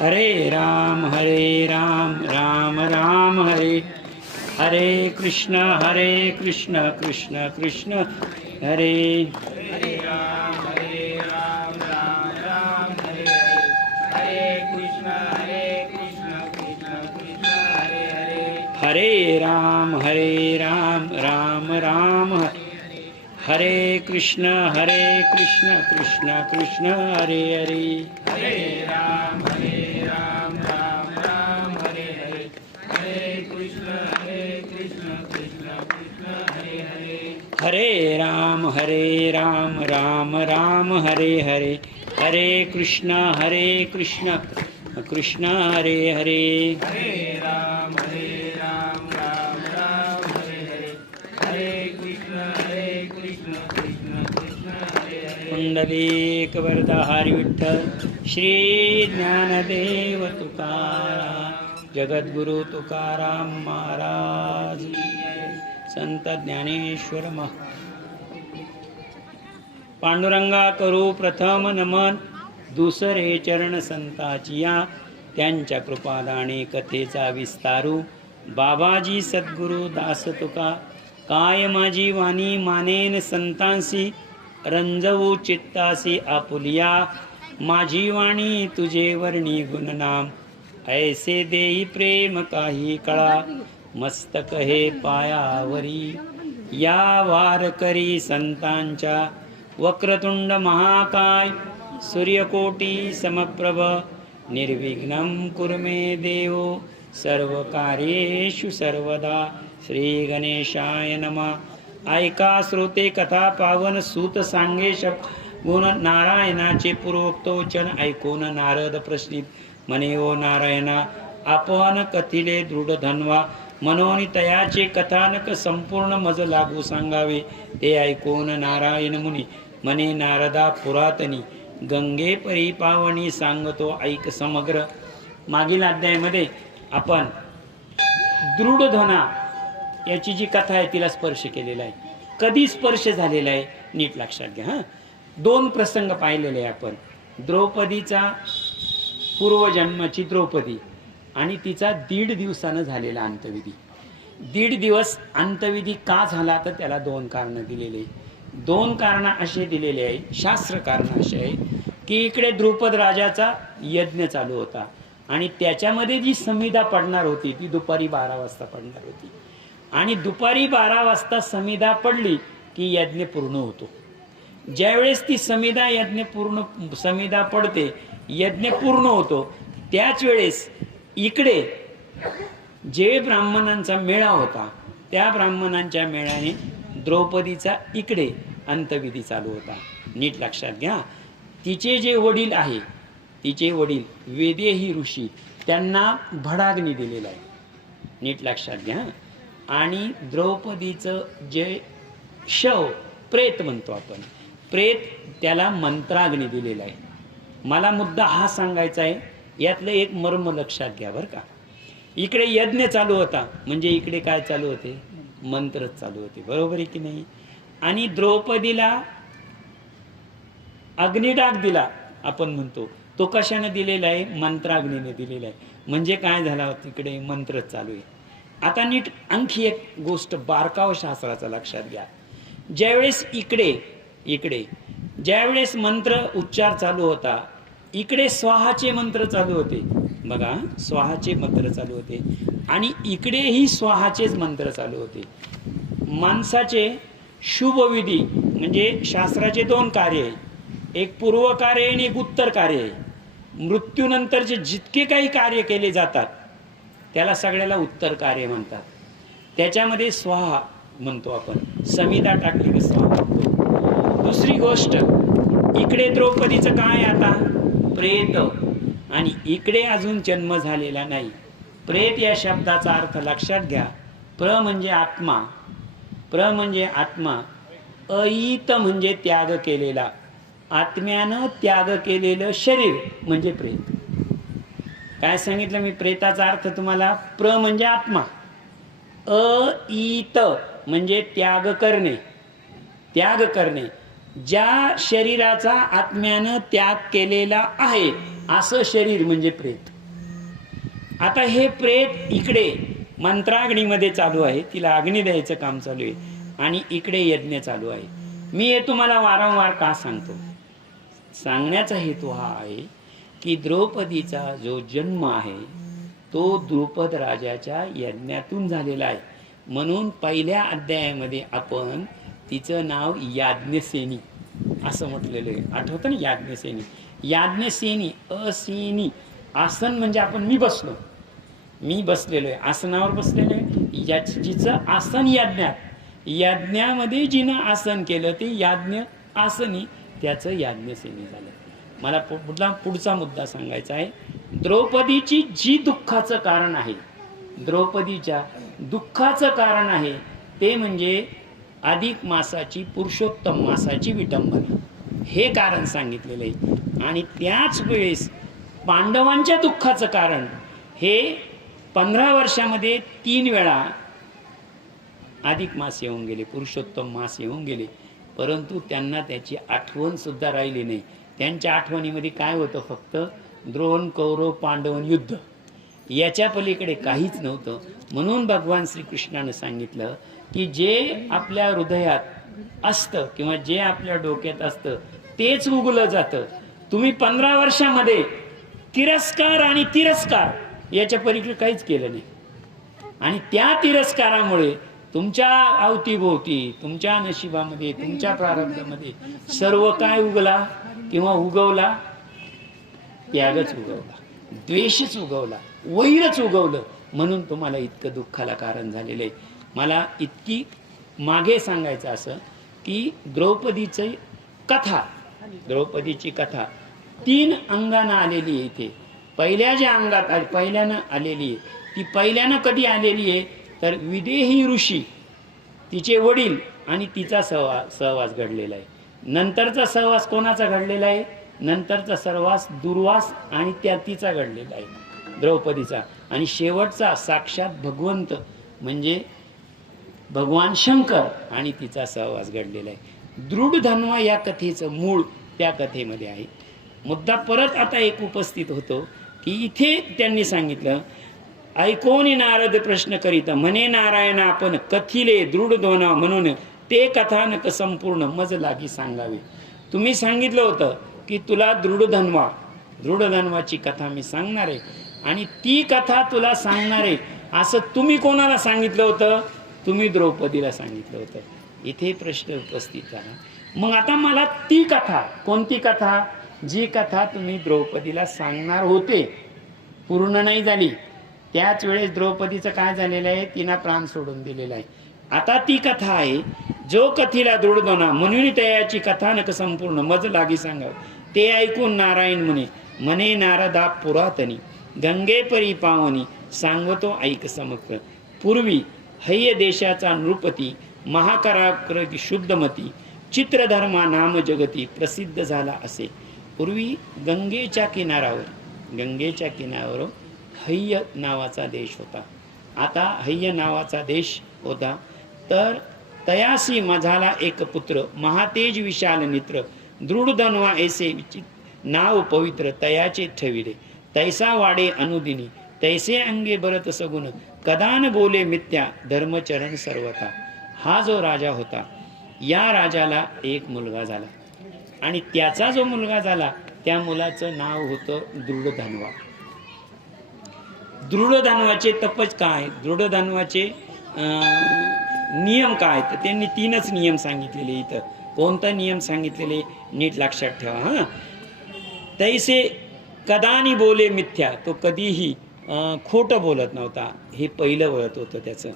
हरे राम राम राम हरे हरे कृष्ण कृष्ण कृष्ण हरे हरे राम राम राम हरे हरे कृष्ण कृष्ण कृष्ण हरे हरे हरे राम राम हरे कृष्ण कृष्ण कृष्ण हरे हरे हरे राम राम हरे हरे हरे कृष्ण कृष्ण कृष्ण हरे हरे हरे राम राम हरे हरे हरे कृष्ण कृष्ण हरे हरे हरे राम राम हरे हरे हरे कृष्ण कृष्ण कृष्ण हरे हरे पुंडलीक वरदा हरी विठ्ठल श्री ज्ञानदेव तुकाराम जगद्गुरु तुकाराम महाराज संत ज्ञानेश्वर पांडुरंगा करू प्रथम नमन दुसरे चरण संताचिया त्यांच्या कृपादाने कथेचा विस्तारू बाबाजी सद्गुरु दास तुका काय माझी वाणी मानेन संतांसी रंजवू चित्तासी आपुलिया माझी वाणी तुझे वर्णी गुणनाम ऐसे देई प्रेम काही कळा मस्तक हे पायावरी या वारकरी संतांच्या वक्रतुंड महाकाय सूर्यकोटी समप्रभ निर्विघ्नं कुरु मे देव सर्व कार्येषु सर्वदा श्री गणेशाय नमः ऐका श्रोते कथा पावन सूत सांगे गुण नारायणाचे पूर्वोक्तोचन ऐकून नारद प्रश्नित म्हणे ओ नारायणा आपण कथिले दृढ धनवा मनोनी तयाचे कथानक संपूर्ण मज लागू सांगावे ते ऐकून नारायण मुनी म्हणे नारदा पुरातनी गंगे परी पावनी सांगतो ऐक समग्र मागील अध्यायामध्ये आपण दृढधना याची जी कथा आहे तिला स्पर्श केलेला आहे कधी स्पर्श झालेला आहे नीट लक्षात घ्या हां दोन प्रसंग पाहिलेले आहे आपण द्रौपदीचा पूर्वजन्माची द्रौपदी आणि तिचा 1.5 दिवसानं झालेला अंतविधी 1.5 दिवस अंतविधी का झाला तर त्याला दोन कारण दिलेले दोन कारण असे दिलेले आहे शास्त्र कारण असे आहे की इकडे द्रुपद राजाचा यज्ञ चालू होता आणि त्याच्यामध्ये जी संविधा पडणार होती ती दुपारी 12 वाजता पडणार होती आणि दुपारी 12 वाजता संविधा पडली की यज्ञ पूर्ण होतो ज्यावेळेस ती संविधा पडते यज्ञ पूर्ण होतो त्याच वेळेस इकडे जे ब्राह्मणांचा मेळा होता त्या ब्राह्मणांच्या मेळ्याने द्रौपदीचा इकडे अंतविधी चालू होता नीट लक्षात घ्या तिचे जे वडील आहे तिचे वडील वेदेही ऋषी त्यांना भडाग्नी दिलेला आहे नीट लक्षात घ्या आणि द्रौपदीचं जे शव प्रेत म्हणतो आपण प्रेत त्याला मंत्राग्नी दिलेला आहे मला मुद्दा हा सांगायचा आहे यातलं एक मर्म लक्षात घ्या बरं का इकडे यज्ञ चालू होता म्हणजे इकडे काय चालू होते मंत्रच चालू होते बरोबर आहे की नाही आणि द्रौपदीला अग्निडाग दिला आपण म्हणतो तो कशाने दिलेला आहे मंत्राग्नीने दिलेला आहे म्हणजे काय झाला तिकडे मंत्रच चालू आहे आता नीट आणखी एक गोष्ट बारकाव शास्त्राचा लक्षात घ्या ज्यावेळेस इकडे ज्यावेळेस मंत्र उच्चार चालू होता इकडे स्वाहाचे मंत्र चालू होते बघा स्वाहाचे मंत्र चालू होते आणि इकडेही स्वाहाचेच मंत्र चालू होते माणसाचे शुभविधी म्हणजे शास्त्राचे दोन कार्य आहे एक पूर्व कार्य आणि एक उत्तर कार्य आहे मृत्यूनंतरचे जितके काही कार्य केले जातात त्याला सगळ्याला उत्तर कार्य म्हणतात त्याच्यामध्ये स्वाहा म्हणतो आपण संविधा टाकली की स्वाहा म्हणतो दुसरी गोष्ट इकडे द्रौपदीचं काय आता प्रेत आणि इकडे अजून जन्म झालेला नाही प्रेत या शब्दाचा अर्थ लक्षात घ्या प्र म्हणजे आत्मा अयित म्हणजे त्याग केलेला आत्म्यानं त्याग केलेलं शरीर म्हणजे प्रेत काय सांगितलं मी प्रेताचा अर्थ तुम्हाला प्र म्हणजे आत्मा अयित म्हणजे त्याग करणे ज्या शरीराचा आत्म्यानं त्याग केलेला आहे असं शरीर म्हणजे प्रेत. आता हे प्रेत इकडे मंत्राग्नीमध्ये चालू आहे, तिला अग्नी द्यायचं काम चालू आहे आणि इकडे यज्ञ चालू आहे. मी हे तुम्हाला वारंवार का सांगतो? सांगण्याचा हेतू हा आहे की द्रौपदीचा जो जन्म आहे तो द्रुपद राजाच्या यज्ञातून झालेला आहे. म्हणून पहिल्या अध्यायामध्ये आपण तिचं नाव याज्ञसेनी असं म्हटलेलं आहे. आठवतं ना? याज्ञसेनी. याज्ञसेनी असेनी. आसन म्हणजे आपण मी बसलो, मी बसलेलो आहे, आसनावर बसलेलो आहे. जिचं आसन यज्ञात, यज्ञामध्ये जिनं आसन केलं ते याज्ञ आसनी, त्याचं याज्ञसेनी झालं. मला पुढचा मुद्दा सांगायचा आहे. द्रौपदीची जी दुःखाचं कारण आहे, द्रौपदीच्या दुःखाचं कारण आहे ते म्हणजे अधिक मासाची, पुरुषोत्तम मासाची विटंबना, हे कारण सांगितलेलं आहे. आणि त्याच वेळेस पांडवांच्या दुःखाचं कारण हे 15 वर्षामध्ये 3 वेळा अधिक मास येऊन गेले, पुरुषोत्तम मास येऊन गेले, परंतु त्यांना त्याची आठवण सुद्धा राहिली नाही. त्यांच्या आठवणीमध्ये काय होतं? फक्त द्रोण, कौरव, पांडवन युद्ध, याच्या पलीकडे काहीच नव्हतं. म्हणून भगवान श्रीकृष्णानं सांगितलं की जे आपल्या हृदयात असतं किंवा जे आपल्या डोक्यात असतं तेच उगवलं जातं. तुम्ही 15 वर्षामध्ये तिरस्कार आणि तिरस्कार याच्या पलीकडे काहीच केलं नाही. आणि त्या तिरस्कारामुळे तुमच्या अवतीभोवती, तुमच्या नशिबामध्ये, तुमच्या प्रारब्धामध्ये सर्व काय उगला किंवा उगवला? त्यागच उगवला, द्वेषच उगवला, वैरच उगवलं. म्हणून तुम्हाला इतकं दुःखाला कारण झालेलं आहे. मला इतकी मागे सांगायचं असं की द्रौपदीची कथा, द्रौपदीची कथा 3 अंगानं आलेली आहे. इथे पहिल्या ज्या अंगात पहिल्यानं आलेली आहे ती पहिल्यानं कधी आलेली आहे तर विदेही ऋषी, तिचे वडील आणि तिचा सहवास घडलेला आहे. नंतरचा सहवास कोणाचा घडलेला आहे? नंतरचा सहवास दुर्वास आणि तिचा घडलेला आहे, द्रौपदीचा. आणि शेवटचा साक्षात भगवंत म्हणजे भगवान शंकर आणि तिचा सहवास घडलेला आहे. दृढधन्वा या कथेचं मूळ त्या कथेमध्ये आहे. मुद्दा परत आता एक उपस्थित होतो की इथे त्यांनी सांगितलं, ऐकोनी नारद प्रश्न करीत म्हणे नारायण आपण कथिले दृढधन्वा म्हणून ते कथानक संपूर्ण मज लागी सांगावे. तुम्ही सांगितलं होतं की तुला दृढधन्वाची कथा मी सांगणार आहे आणि ती कथा तुला सांगणार आहे असं तुम्ही कोणाला सांगितलं होतं? तुम्ही द्रौपदीला सांगितलं होतं. इथे प्रश्न उपस्थित झाला. मग आता मला ती कथा, कोणती कथा? जी कथा तुम्ही द्रौपदीला सांगणार होते, पूर्ण नाही झाली. त्याच वेळेस द्रौपदीचं काय झालेलं आहे? तिनं प्राण सोडून दिलेला आहे. आता ती कथा आहे, जो कथीला दृढधन्वा म्हणून तयाची कथानक संपूर्ण मज लागी सांगाव. ते ऐकून नारायण म्हणे नारदा पुरातनी गंगे परी पावनी सांगतो ऐक समग्र. पूर्वी हैय देशाचा नृपती महाकराग्र शुद्धमती चित्रधर्मा नाम जगती प्रसिद्ध झाला असे. पूर्वी गंगेच्या किनाऱ्यावर हैय नावाचा देश होता. आता हैय नावाचा देश होता तर तयासी माझाला एक पुत्र महातेज विशाल नेत्र दृढधन्वा ऐसे नाव पवित्र तयाचे ठविले तैसा वाडे अनुदिनी तैसे अंगे भरत सगुण कदान बोले मिथ्या धर्मचरण सर्वथा. हा जो राजा होता, या राजाला एक मुलगा झाला आणि त्याचा जो मुलगा झाला त्या मुलाचं नाव होतं दृढधन्वा. दृढधन्वाचे तपच काय, दृढधन्वाचे नियम काय, तर त्यांनी 3च नियम सांगितलेले. इथं कोणता नियम सांगितलेले नीट लक्षात ठेवा. हा, तैसे कदानी बोले मिथ्या, तो कधीही खोटं बोलत नव्हता, हे पहिलं वळत होतं त्याचं.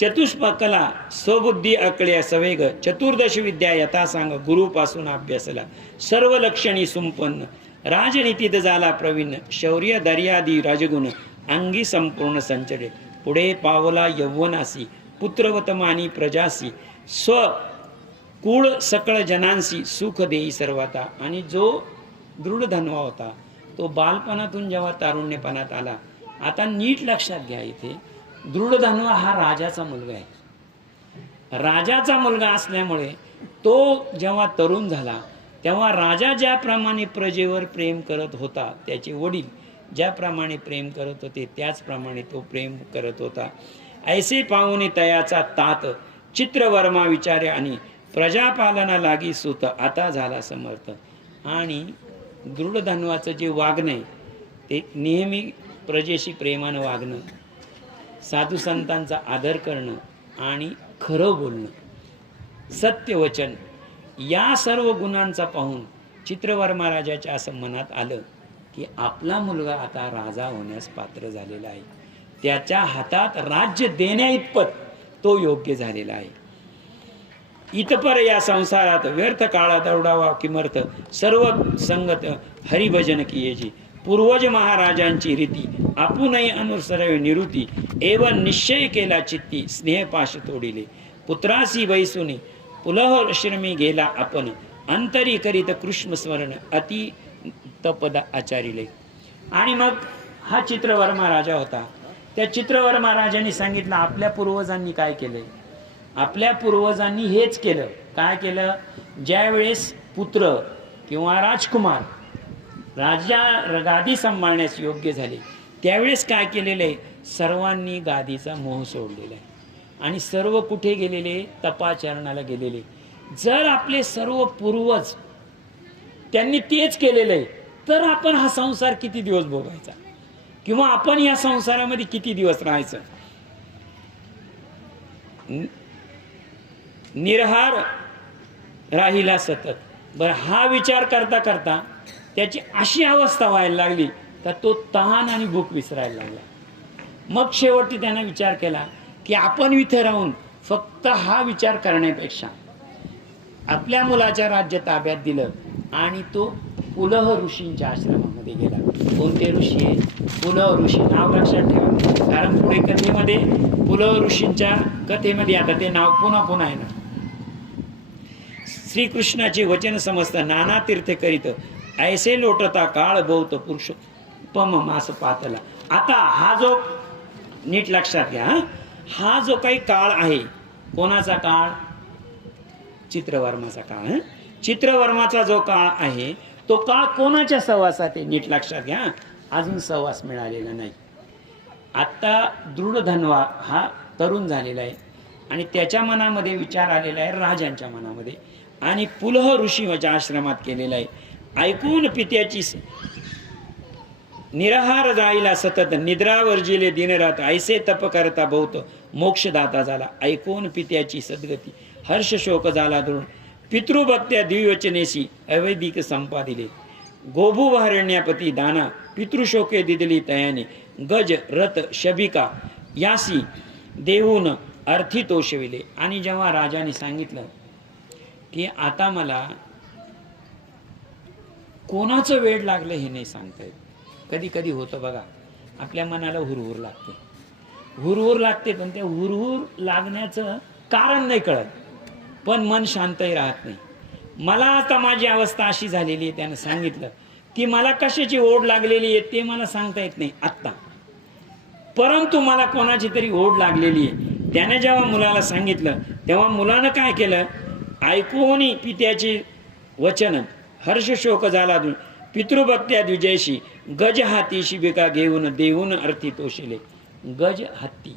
चतुष्पकला स्वबुद्धी अकळ्या सवेग चतुर्दश विद्या यथा सांग गुरुपासून अभ्यासला सर्व लक्षणी सुंपन्न राजनीतीत झाला प्रवीण शौर्य दर्यादी राजगुण अंगी संपूर्ण संचरे पुढे पावला यौवनासी पुत्रवतमानी प्रजासी स्व कुळ सकळ जनांसी सुख देई सर्वता. आणि जो दृढधन्वा होता तो बालपणातून जेव्हा तारुण्यपणात आला, आता नीट लक्षात घ्या, इथे दृढधन्वा हा राजाचा मुलगा आहे. राजाचा मुलगा असल्यामुळे तो जेव्हा तरुण झाला तेव्हा राजा ज्याप्रमाणे प्रजेवर प्रेम करत होता, त्याचे वडील ज्याप्रमाणे प्रेम करत होते त्याचप्रमाणे तो प्रेम करत होता. ऐसे पाहुणे तयाचा तात चित्रवर्मा विचारे आणि प्रजापालना लागी सुत आता झाला समर्थ. आणि दृढधन्वाचं जे वागणं आहे ते नेहमी प्रजेशी प्रेमानं वागणं, साधू संतांचा आदर करणं आणि खरं बोलणं, सत्यवचन, या सर्व गुणांचा पाहून चित्रवर्मा राजाच्या असं मनात आलं की आपला मुलगा आता राजा होण्यास पात्र झालेला आहे, त्याच्या हातात राज्य देण्या इतपत तो योग्य झालेला आहे. इतपर या संसारात व्यर्थ काळात दौडावा किमर्थ सर्व संगत हरिभजन कियेची. पूर्वज महाराजांची रीती आपुनही अनुसरावे निवृत्ती एवं निश्चय केला चित्ती स्नेहपाश तोडिले. पुत्रासी वैसुनी पुलह श्रमी गेला आपण अंतरी करीत कृष्ण स्मरण अति तपद आचारिले. आणि मग हा चित्रवर्मा राजा होता. त्या चित्रवर्मा राजाने सांगितलं आपल्या पूर्वजांनी काय केलंय. आपल्या पूर्वजांनी हेच केलं. काय केलं, ज्यावेळेस पुत्र किंवा राजकुमार राजा गादी सांभाळण्यास योग्य झाले त्यावेळेस काय केलेलं आहे, सर्वांनी गादीचा मोह सोडलेला आहे आणि सर्व कुठे गेलेले, तपाचरणाला गेलेले. जर आपले सर्व पूर्वज त्यांनी तेच केलेलं आहे तर आपण हा संसार किती दिवस भोगायचा किंवा आपण या संसारामध्ये किती दिवस राहायचं. निरहार राहिला सतत. बरं, हा विचार करता करता त्याची अशी अवस्था व्हायला लागली का तो तहान आणि भूक विसरायला लागला. मग शेवटी त्याने विचार केला की आपण इथे राहून फक्त हा विचार करण्यापेक्षा आपल्या मुलाच्या राज्य ताब्यात दिलं आणि तो पुलह ऋषींच्या आश्रमामध्ये गेला. कोणते ऋषी आहे, पुलह ऋषी. नाव लक्षात ठेवा, कारण पुढे कथेमध्ये पुलह ऋषींच्या कथेमध्ये आता ते नाव पुन्हा पुन्हा आहे ना. श्रीकृष्णाचे वचन समजत नाना तीर्थ करीत ऐसे लोटता काळ बहुत पुरुषोत्तम मास पातला. आता हा जो नीट लक्षात घ्या, हा जो काही काळ आहे, कोणाचा काळ, चित्रवर्माचा काळ. चित्रवर्माचा जो काळ आहे तो काळ कोणाच्या सहवासात आहे, नीट लक्षात घ्या. अजून सहवास मिळालेला नाही. आता दृढधन्वा हा तरुण झालेला आहे आणि त्याच्या मनामध्ये विचार आलेला आहे राजांच्या मनामध्ये आणि पुलह ऋषीच्या आश्रमात केलेला आहे. ऐकून पित्याची निराहार जाईला सतत निद्रा वर्जिले दिनरात ऐसे तप करता बहुत मोक्षदाता झाला. ऐकून पित्याची सद्गती हर्ष शोक झाला दृढ पितृभक्त्या द्विवचनेशी अवैदिक संपादिले. गोभुवारण्यापती दाना पितृशोके दिदली तयाने गज रथ शबिका यासी देऊन अर्थी तोषविले. आणि जेव्हा राजाने सांगितलं की आता मला कोणाचं वेड लागलं हे नाही सांगता येत. कधी कधी होतं बघा, आपल्या मनाला हुरहुर लागते, हुरहुर लागते, पण त्या हुरहुर लागण्याचं कारण नाही कळत, पण मन शांतही राहत नाही. मला आता माझी अवस्था अशी झालेली आहे, त्यानं सांगितलं की मला कशाची ओढ लागलेली आहे ते मला सांगता येत नाही आत्ता, परंतु मला कोणाची तरी ओढ लागलेली आहे. त्याने जेव्हा मुलाला सांगितलं तेव्हा मुलानं काय केलं, ऐकून पित्याचे वचन हर्ष शोक झाला पितृभक्त्या द्विजयशी गज हाती शिबिका घेऊन देऊन अर्थी तोशिले. गज हत्ती,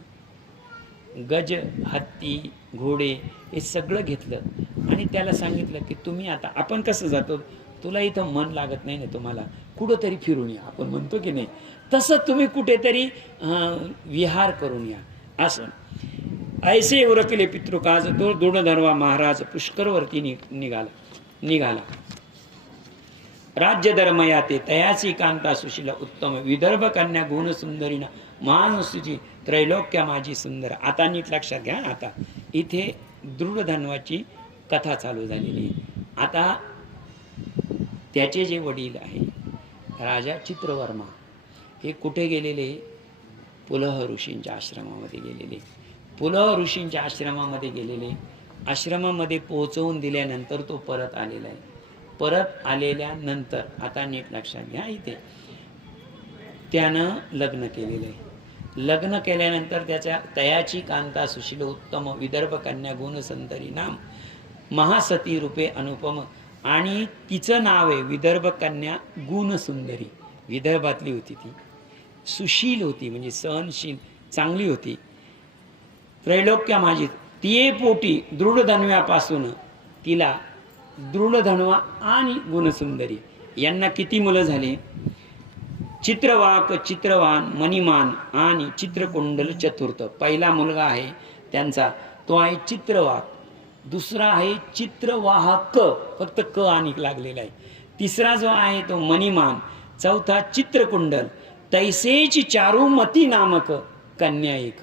गज हत्ती घोडे हे सगळं घेतलं आणि त्याला सांगितलं की तुम्ही आता, आपण कसं जातो, तुला इथं मन लागत नाही ना, तुम्हाला कुठंतरी फिरून या, आपण म्हणतो की नाही, तसं तुम्ही कुठेतरी विहार करून या असं. ऐसे उरकले पितृकाज तो दृढधर्वा महाराज पुष्करवरती निघाला. राज्य धर्मया ते तयाची कांता सुशीला उत्तम विदर्भ कन्या गुण सुंदरीना मानसुची त्रैलोक्या माझी सुंदर. आता नीट लक्षात घ्या, आता इथे दृढधन्वाची कथा चालू झालेली आहे. आता त्याचे जे वडील आहे राजा चित्रवर्मा हे कुठे गेलेले, पुलह ऋषींच्या आश्रमामध्ये गेलेले. पुलह ऋषींच्या आश्रमामध्ये गेलेले, आश्रमामध्ये पोहोचवून दिल्यानंतर तो परत आलेला आहे. परत आलेल्यानंतर आता नीट लक्षात घ्या, इथे त्यानं लग्न केलेलं आहे. लग्न केल्यानंतर त्याच्या तयाची कांता सुशील उत्तम विदर्भ कन्या गुण संतरी नाम महासती रूपे अनुपम आणि तिचं नाव आहे विदर्भ कन्या गुणसुंदरी. विदर्भातली होती ती, सुशील होती म्हणजे सहनशील, चांगली होती. त्रैलोक्या माझी तिये पोटी दृढधन्व्यापासून तिला दृढधन्वा आणि गुणसुंदरी यांना किती मुलं झाले? चित्रवाक, चित्रवान, मणिमान आणि चित्रकुंडल चतुर्थ. पहिला मुलगा आहे त्यांचा तो आहे चित्रवाक, दुसरा आहे चित्रवाहक, फक्त क आणि लागलेला आहे. तिसरा जो आहे तो मणिमान, चौथा चित्रकुंडल. तैसेची चारुमती नामक कन्या एक.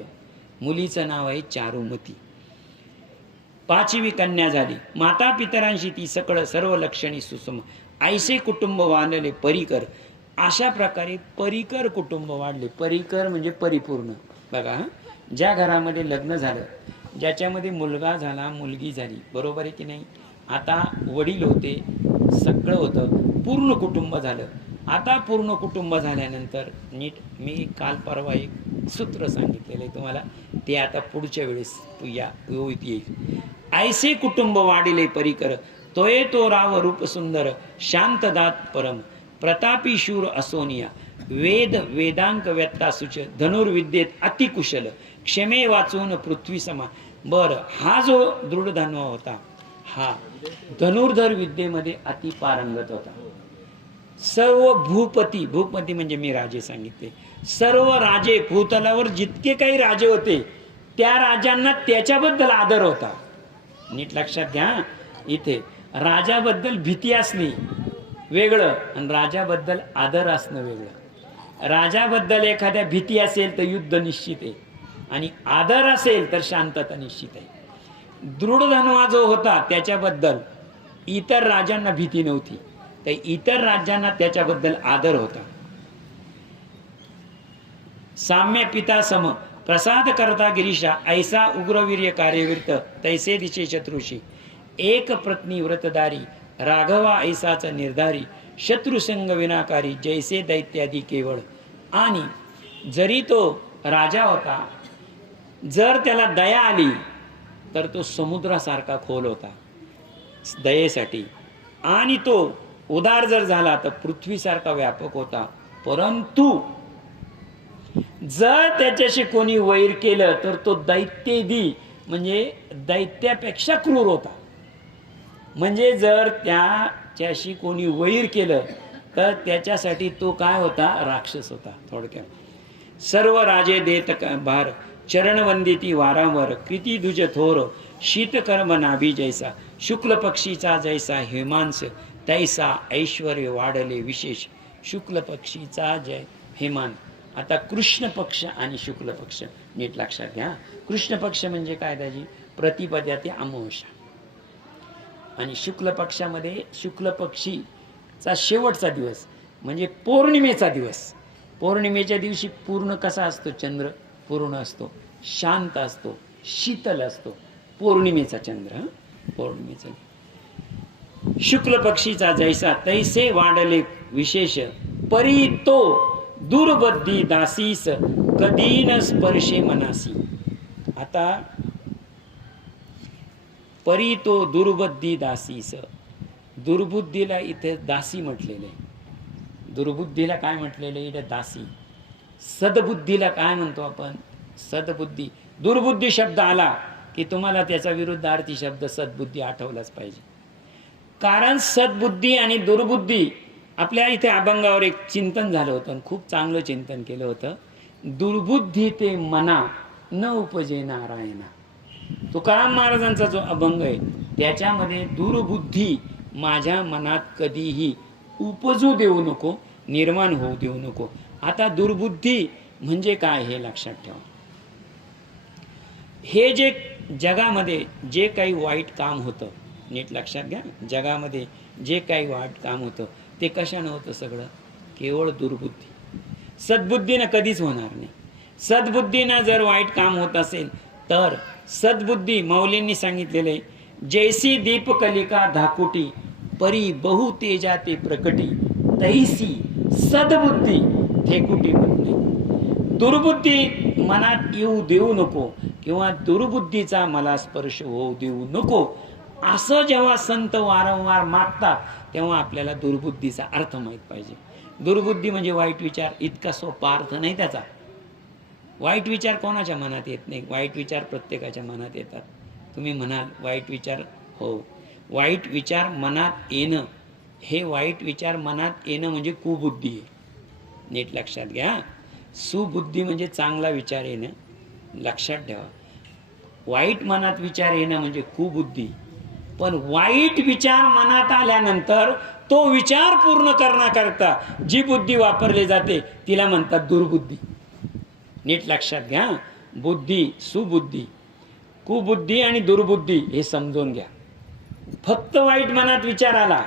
मुलीचं नाव आहे चारुमती. पाचवी कन्या झाली. माता पितरांशी ती सकळ सर्व लक्षणी सुसम. ऐसे कुटुंब वाढले परिकर. अशा प्रकारे परिकर कुटुंब वाढले. परिकर म्हणजे परिपूर्ण. बघा, ज्या घरामध्ये लग्न झालं, ज्याच्यामध्ये मुलगा झाला, मुलगी झाली, बरोबर आहे की नाही? आता वडील होते, सगळं होतं, पूर्ण कुटुंब झालं. आता पूर्ण कुटुंब झाल्यानंतर नीट मी काल परवा एक सूत्र सांगितलेलं आहे तुम्हाला, ते आता पुढच्या वेळेस या येईल. ऐसे कुटुंब वाढिले परिकर. तोये तो राव रूप सुंदर, शांतदात परम, प्रतापी शूर असोनिया, वेद वेदांक व्यत्ता सुच, धनुर्विद्येत अतिकुशल, क्षमे वाचून पृथ्वी समा. बर, हा जो दृढधन्वा होता हा धनुर्धर विद्येमध्ये अति पारंगत होता. सर्व भूपती, भूपती म्हणजे मी राजे सांगितले, सर्व राजे भूतलावर जितके काही राजे होते त्या राजांना त्याच्याबद्दल आदर होता. नीट लक्षात घ्या, इथे राजाबद्दल भीती असणे वेगळं आणि राजाबद्दल आदर असणं वेगळं. राजाबद्दल एखाद्या भीती असेल तर युद्ध निश्चित आहे आणि आदर असेल तर शांतता निश्चित आहे. दृढधन्वा जो होता त्याच्याबद्दल इतर राजांना भीती नव्हती, तर इतर राज्यांना त्याच्याबद्दल आदर होता. साम्य पिता सम, प्रसाद करता गिरीशा, ऐसा उग्रवीर्य कार्यवीर्त, तैसे दिशे शत्रुषी, एक प्रत्नी व्रतदारी, राघवा ऐसाच निर्धारी, शत्रुसंग विनाकारी, जैसे दैत्यादी केवळ. आणि जरी तो राजा होता, जर त्याला दया आली तर तो समुद्रासारखा खोल होता दयेसाठी, आणि तो उदार जर झाला तर पृथ्वीसारखा व्यापक होता. परंतु जर त्याच्याशी कोणी वैर केलं तर तो दैत्येदी म्हणजे दैत्यापेक्षा क्रूर होता. म्हणजे जर त्याच्याशी कोणी वैर केलं तर त्याच्यासाठी तो काय होता? राक्षस होता थोडक्यात. सर्व राजे देत भार, चरणवंदिती वारंवार, कृती दुज थोर, शीतकर्म नाभी जैसा, शुक्ल पक्षीचा जैसा हेमांस, तैसा ऐश्वर्य वाढले विशेष. शुक्ल पक्षीचा जय हेमान. आता कृष्ण पक्ष आणि शुक्ल पक्ष नीट लक्षात घ्या. कृष्ण पक्ष म्हणजे काय दाजी? प्रतिपद्या ते अमावस्या. आणि शुक्ल पक्षामध्ये शुक्ल पक्षीचा शेवटचा दिवस म्हणजे पौर्णिमेचा दिवस. पौर्णिमेच्या दिवशी पूर्ण कसा असतो? चंद्र पूर्ण असतो, शांत असतो, शीतल असतो. पौर्णिमेचा चंद्र, पौर्णिमेचा. शुक्ल पक्षीचा जैसा तैसे वाढले विशेष, परी तो दुर्बुद्धी दासीस, कधीन स्पर्शे मनासी. आता परी तो दुर्बुद्धी दासीस, दुर्बुद्धीला इथे दासी म्हटलेलं आहे. दुर्बुद्धीला काय म्हटलेलं आहे इथे? दासी. सद्बुद्धीला काय म्हणतो आपण? सद्बुद्धी. दुर्बुद्धी शब्द आला की तुम्हाला त्याचा विरुद्धार्थी शब्द सद्बुद्धी आठवलाच पाहिजे. कारण सद्बुद्धी आणि दुर्बुद्धी, आपल्या इथे अभंगावर एक चिंतन झालं होतं, खूप चांगलं चिंतन केलं होतं. दुर्बुद्धी ते मना न उपजे नारायणा. तुकाराम महाराजांचा जो अभंग आहे त्याच्यामध्ये दुर्बुद्धी माझ्या मनात कधीही उपजू देऊ नको, निर्माण होऊ देऊ नको. आता दुर्बुद्धी म्हणजे काय हे लक्षात ठेवा. हे जे जगामध्ये जे काही वाईट काम होतं, नीट लक्षात घ्या, जगामध्ये जे काही वाईट काम होतं ते कशानं होतं? सगळं केवळ दुर्बुद्धी. सद्बुद्धीनं कधीच होणार नाही. सद्बुद्धीनं जर वाईट काम होत असेल तर सद्बुद्धी, मौलींनी सांगितलेले, जैसी दीपकलिका धाकुटी, परी बहु तेजा ते प्रकटी, तैसी सद्बुद्धी ठेकुटी म्हणणे. दुर्बुद्धी मनात येऊ देऊ नको किंवा दुर्बुद्धीचा मला स्पर्श होऊ देऊ नको. असं जेव्हा संत वारंवार मागतात तेव्हा आपल्याला दुर्बुद्धीचा अर्थ माहीत पाहिजे. दुर्बुद्धी म्हणजे वाईट विचार, इतका सोपा अर्थ नाही त्याचा. वाईट विचार कोणाच्या मनात येत नाही, वाईट विचार प्रत्येकाच्या मनात येतात. तुम्ही म्हणाल वाईट विचार, हो, वाईट विचार मनात येणं, हे वाईट विचार मनात येणं म्हणजे कुबुद्धी आहे. नीट लक्षात घ्या. सुबुद्धी म्हणजे चांगला विचार येणं, लक्षात ठेवा. वाईट मनात विचार येणं म्हणजे कुबुद्धी. पण वाईट विचार मनात आल्यानंतर तो विचार पूर्ण करण्याकरता जी बुद्धी वापरली जाते तिला म्हणतात दुर्बुद्धी. नीट लक्षात घ्या. बुद्धी, सुबुद्धी, कुबुद्धी आणि दुर्बुद्धी हे समजून घ्या. फक्त वाईट मनात विचार आला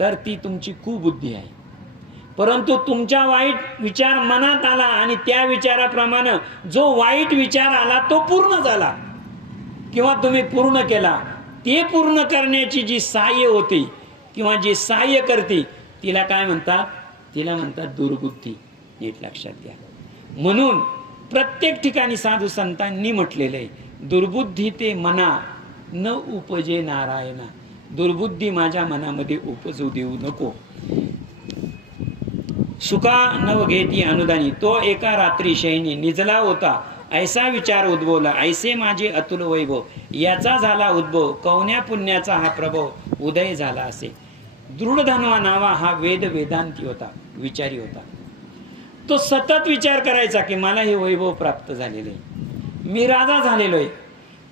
तर ती तुमची कुबुद्धी आहे. परंतु तुमच्या वाईट विचार मनात आला आणि त्या विचाराप्रमाणे जो वाईट विचार आला तो पूर्ण झाला किंवा तुम्ही पूर्ण केला, ते पूर्ण करण्याची जी सहाय्य होती किंवा जी सहाय्य करते तिला काय म्हणतात? तिला म्हणतात दुर्बुद्धी. नीट लक्षात घ्या. म्हणून प्रत्येक ठिकाणी साधू संतांनी म्हटलेलं आहे, दुर्बुद्धी ते मना न उपजे नारायणा. दुर्बुद्धी माझ्या मनामध्ये उपजू देऊ नको. सुका नव घेती अनुदानी, तो एका रात्री शयनी निजला होता, ऐसा विचार उद्भवला, ऐसे माझे अतुल वैभव. याचा झाला उद्भव, कवन्या पुण्याचा हा प्रभव उदय झाला असे. दृढधन्वा नावा हा वेद वेदांती होता, विचारी होता. तो सतत विचार करायचा की मला हे वैभव प्राप्त झालेले आहे, मी राजा झालेलो आहे,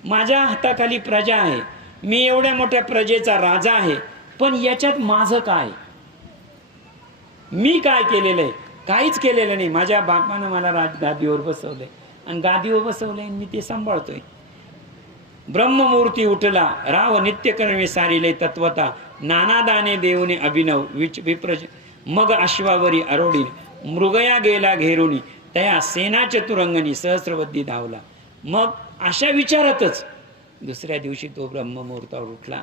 माझ्या हाताखाली प्रजा आहे, मी एवढ्या मोठ्या प्रजेचा राजा आहे, पण याच्यात माझं काय, मी काय केलेलं आहे? काहीच केलेलं नाही. माझ्या बापानं मला गादीवर बसवलंय आणि गादीवर बसवलंय आणि मी ते सांभाळतोय. ब्रह्ममूर्ती उठला, राव नित्यकर्मे सारिले तत्वता, नानादाने देऊने अभिनव विप्रज. मग अश्वावरी अरोडी, मृगया गेला घेरुणी, तया सेना चतुरंगणी सहस्रवद्दी धावला. मग अशा विचारातच दुसऱ्या दिवशी तो ब्रह्ममुहूर्तावर उठला,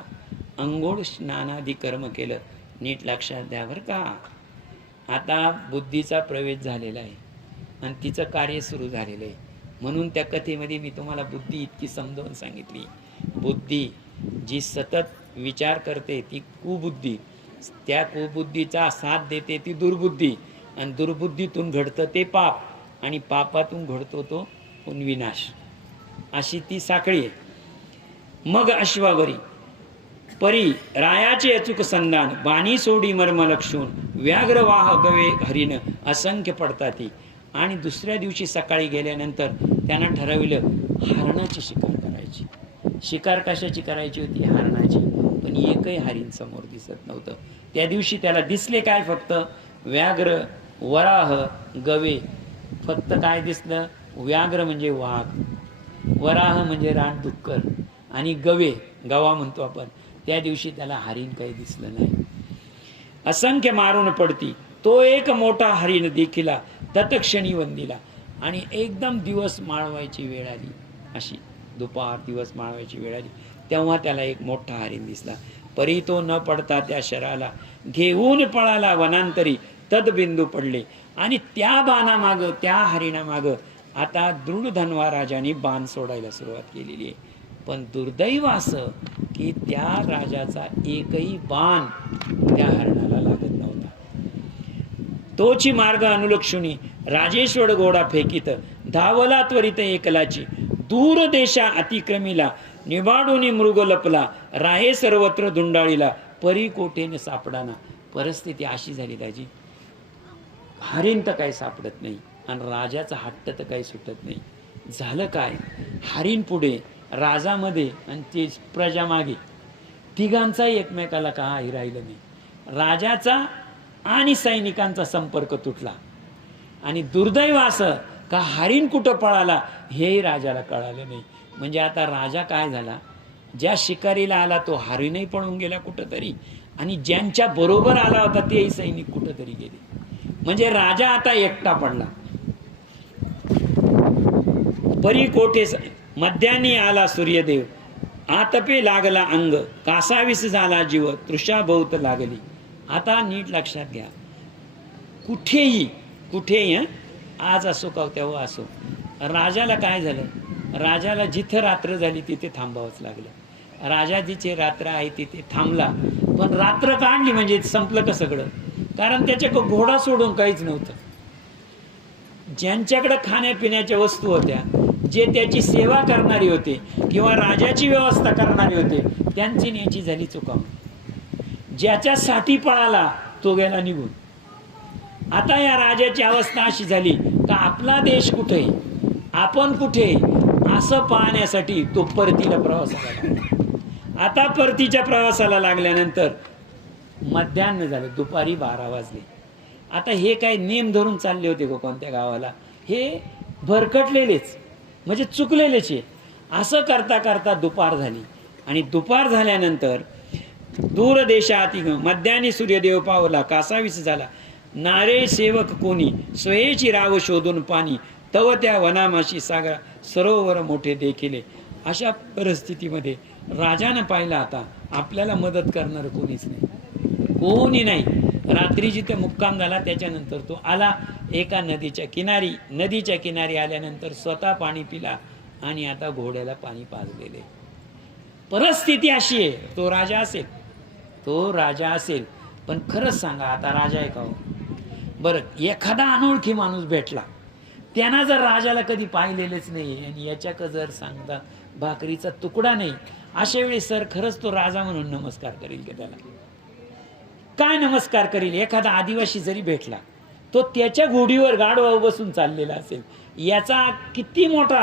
अंघोळ स्नानादी कर्म केलं. नीट लक्षात द्या बरं का. आता बुद्धीचा प्रवेश झालेला आहे आणि तिचं कार्य सुरू झालेलं आहे. म्हणून त्या कथेमध्ये मी तुम्हाला बुद्धी इतकी समजावून सांगितली. बुद्धी जी सतत विचार करते ती कुबुद्धी, त्या कुबुद्धीचा साथ देते ती दुर्बुद्धी, आणि दुर्बुद्धीतून घडतं ते पाप, आणि पापातून घडतो तो विनाश. अशी ती साखळी आहे. मग अश्वावरी परी रायाचे अचूक संधान, बाणी सोडी मर्म लक्षून, व्याघ्रवाह गवे हरिण असंख्य पडताती. आणि दुसऱ्या दिवशी सकाळी गेल्यानंतर त्यांना ठरविलं हरणाची शिकार करायची. शिकार कशाची करायची होती? हरणाची. पण एकही हरिण समोर दिसत नव्हतं. त्या दिवशी त्याला दिसले काय? फक्त व्याघ्र, वराह, गवे. फक्त काय दिसलं? व्याघ्र म्हणजे वाघ, वराह म्हणजे रानडुक्कर, आणि गवे, गवा म्हणतो आपण. त्या दिवशी त्याला हरिण काही दिसलं नाही. असंख्य मारून पडती, तो एक मोठा हरिण देखिला तत्क्षणी वंदिला. आणि एकदम दिवस माळवायची वेळ आली, अशी दुपार दिवस माळवायची वेळ आली, तेव्हा त्याला एक मोठा हरिण दिसला. परी तो न पडता त्या शराला घेऊन पळाला वनांतरी, तदबिंदू पडले. आणि त्या बाणामागं, त्या हरिणामागं आता दृढधन्वा राजाने बाण सोडायला सुरुवात केलेली आहे. पण दुर्दैव असं की त्या राजाचा एकही बाण त्या हरणाला लागत नव्हता. तोची मार्ग अनुलक्षुनी राजेश्वर घोडा फेकीत, धावला त्वरित एकलाची, दूर देशा अतिक्रमीला, निबाडूनी मृग लपला, राहे सर्वत्र धुंडाळीला, परी कोठेने सापडाना. परिस्थिती अशी झाली दाजी, हरिण तर काही सापडत नाही आणि राजाचा हट्ट तर काही सुटत नाही. झालं काय? हरिण पुढे, राजामध्ये आणि ते प्रजा मागे, तिघांचाही एकमेकाला काही राहिलं नाही. राजाचा आणि सैनिकांचा संपर्क तुटला. आणि दुर्दैव असं का हरिण कुठं पळाला हेही राजाला कळालं नाही. म्हणजे आता राजा काय झाला, ज्या शिकारीला आला तो हरिणही पळून गेला कुठंतरी, आणि ज्यांच्या बरोबर आला होता तेही सैनिक कुठंतरी गेले. म्हणजे राजा आता एकटा पडला. परी कोठे मध्यानी आला सूर्यदेव, आतपे लागला अंग, कासावीस झाला जीव, तृषा बहुत लागली. आता नीट लक्षात घ्या, कुठेही आज असो का तेव्हा असो, राजाला काय झालं? राजाला जिथं रात्र झाली तिथे थांबावंच लागलं. राजाजीचे रात्र आहे तिथे थांबला, पण रात्र काढली म्हणजे संपलं का सगळं? कारण त्याच्याकडे घोडा सोडून काहीच नव्हतं. ज्यांच्याकडे खाण्यापिण्याच्या वस्तू होत्या, जे त्याची सेवा करणारे होते किंवा राजाची व्यवस्था करणारे होते, त्यांची न्यायची झाली चुकाम. ज्याच्यासाठी पळाला तो गेला निघून. आता या राजाची अवस्था अशी झाली का आपला देश कुठे, आपण कुठे, असं पाहण्यासाठी तो परतीला प्रवासाला लागला. आता परतीच्या प्रवासाला लागल्यानंतर मध्यान्ह झालं, दुपारी 12 वाजले. आता हे काय नेम धरून चालले होते का कोणत्या गावाला? हे भरकटलेलेच, म्हणजे चुकलेलेच आहे. असं करता करता दुपार झाली आणि दुपार झाल्यानंतर दूर देशात मध्यान्ही सूर्यदेव पावला, कासावीस झाला. नारे सेवक कोणी, स्वयेची राव शोधून पाणी, तव त्या वनामाशी सागरा सरोवर मोठे देखिले. अशा परिस्थितीमध्ये राजानं पाहिलं आता आपल्याला मदत करणार कोणीच नाही, कोणी नाही. रात्री जिथे मुक्काम झाला त्याच्यानंतर तो आला एका नदीच्या किनारी. नदीच्या किनारी आल्यानंतर स्वतः पाणी पिला आणि आता घोड्याला पाणी पाजलेले. परिस्थिती अशी आहे. तो राजा असेल, तो राजा असेल, पण खरंच सांगा आता राजा आहे का हो? बरं, एखादा अनोळखी माणूस भेटला, त्यांना जर राजाला कधी पाहिलेलेच नाही आणि याच्याकडे जर सांगता भाकरीचा तुकडा नाही, अशा वेळी सर खरंच तो राजा म्हणून नमस्कार करील का? त्याला काय नमस्कार करील? एखादा आदिवासी जरी भेटला, तो त्याच्या घोडीवर गाढवावर बसून चाललेला असेल, याचा किती मोठा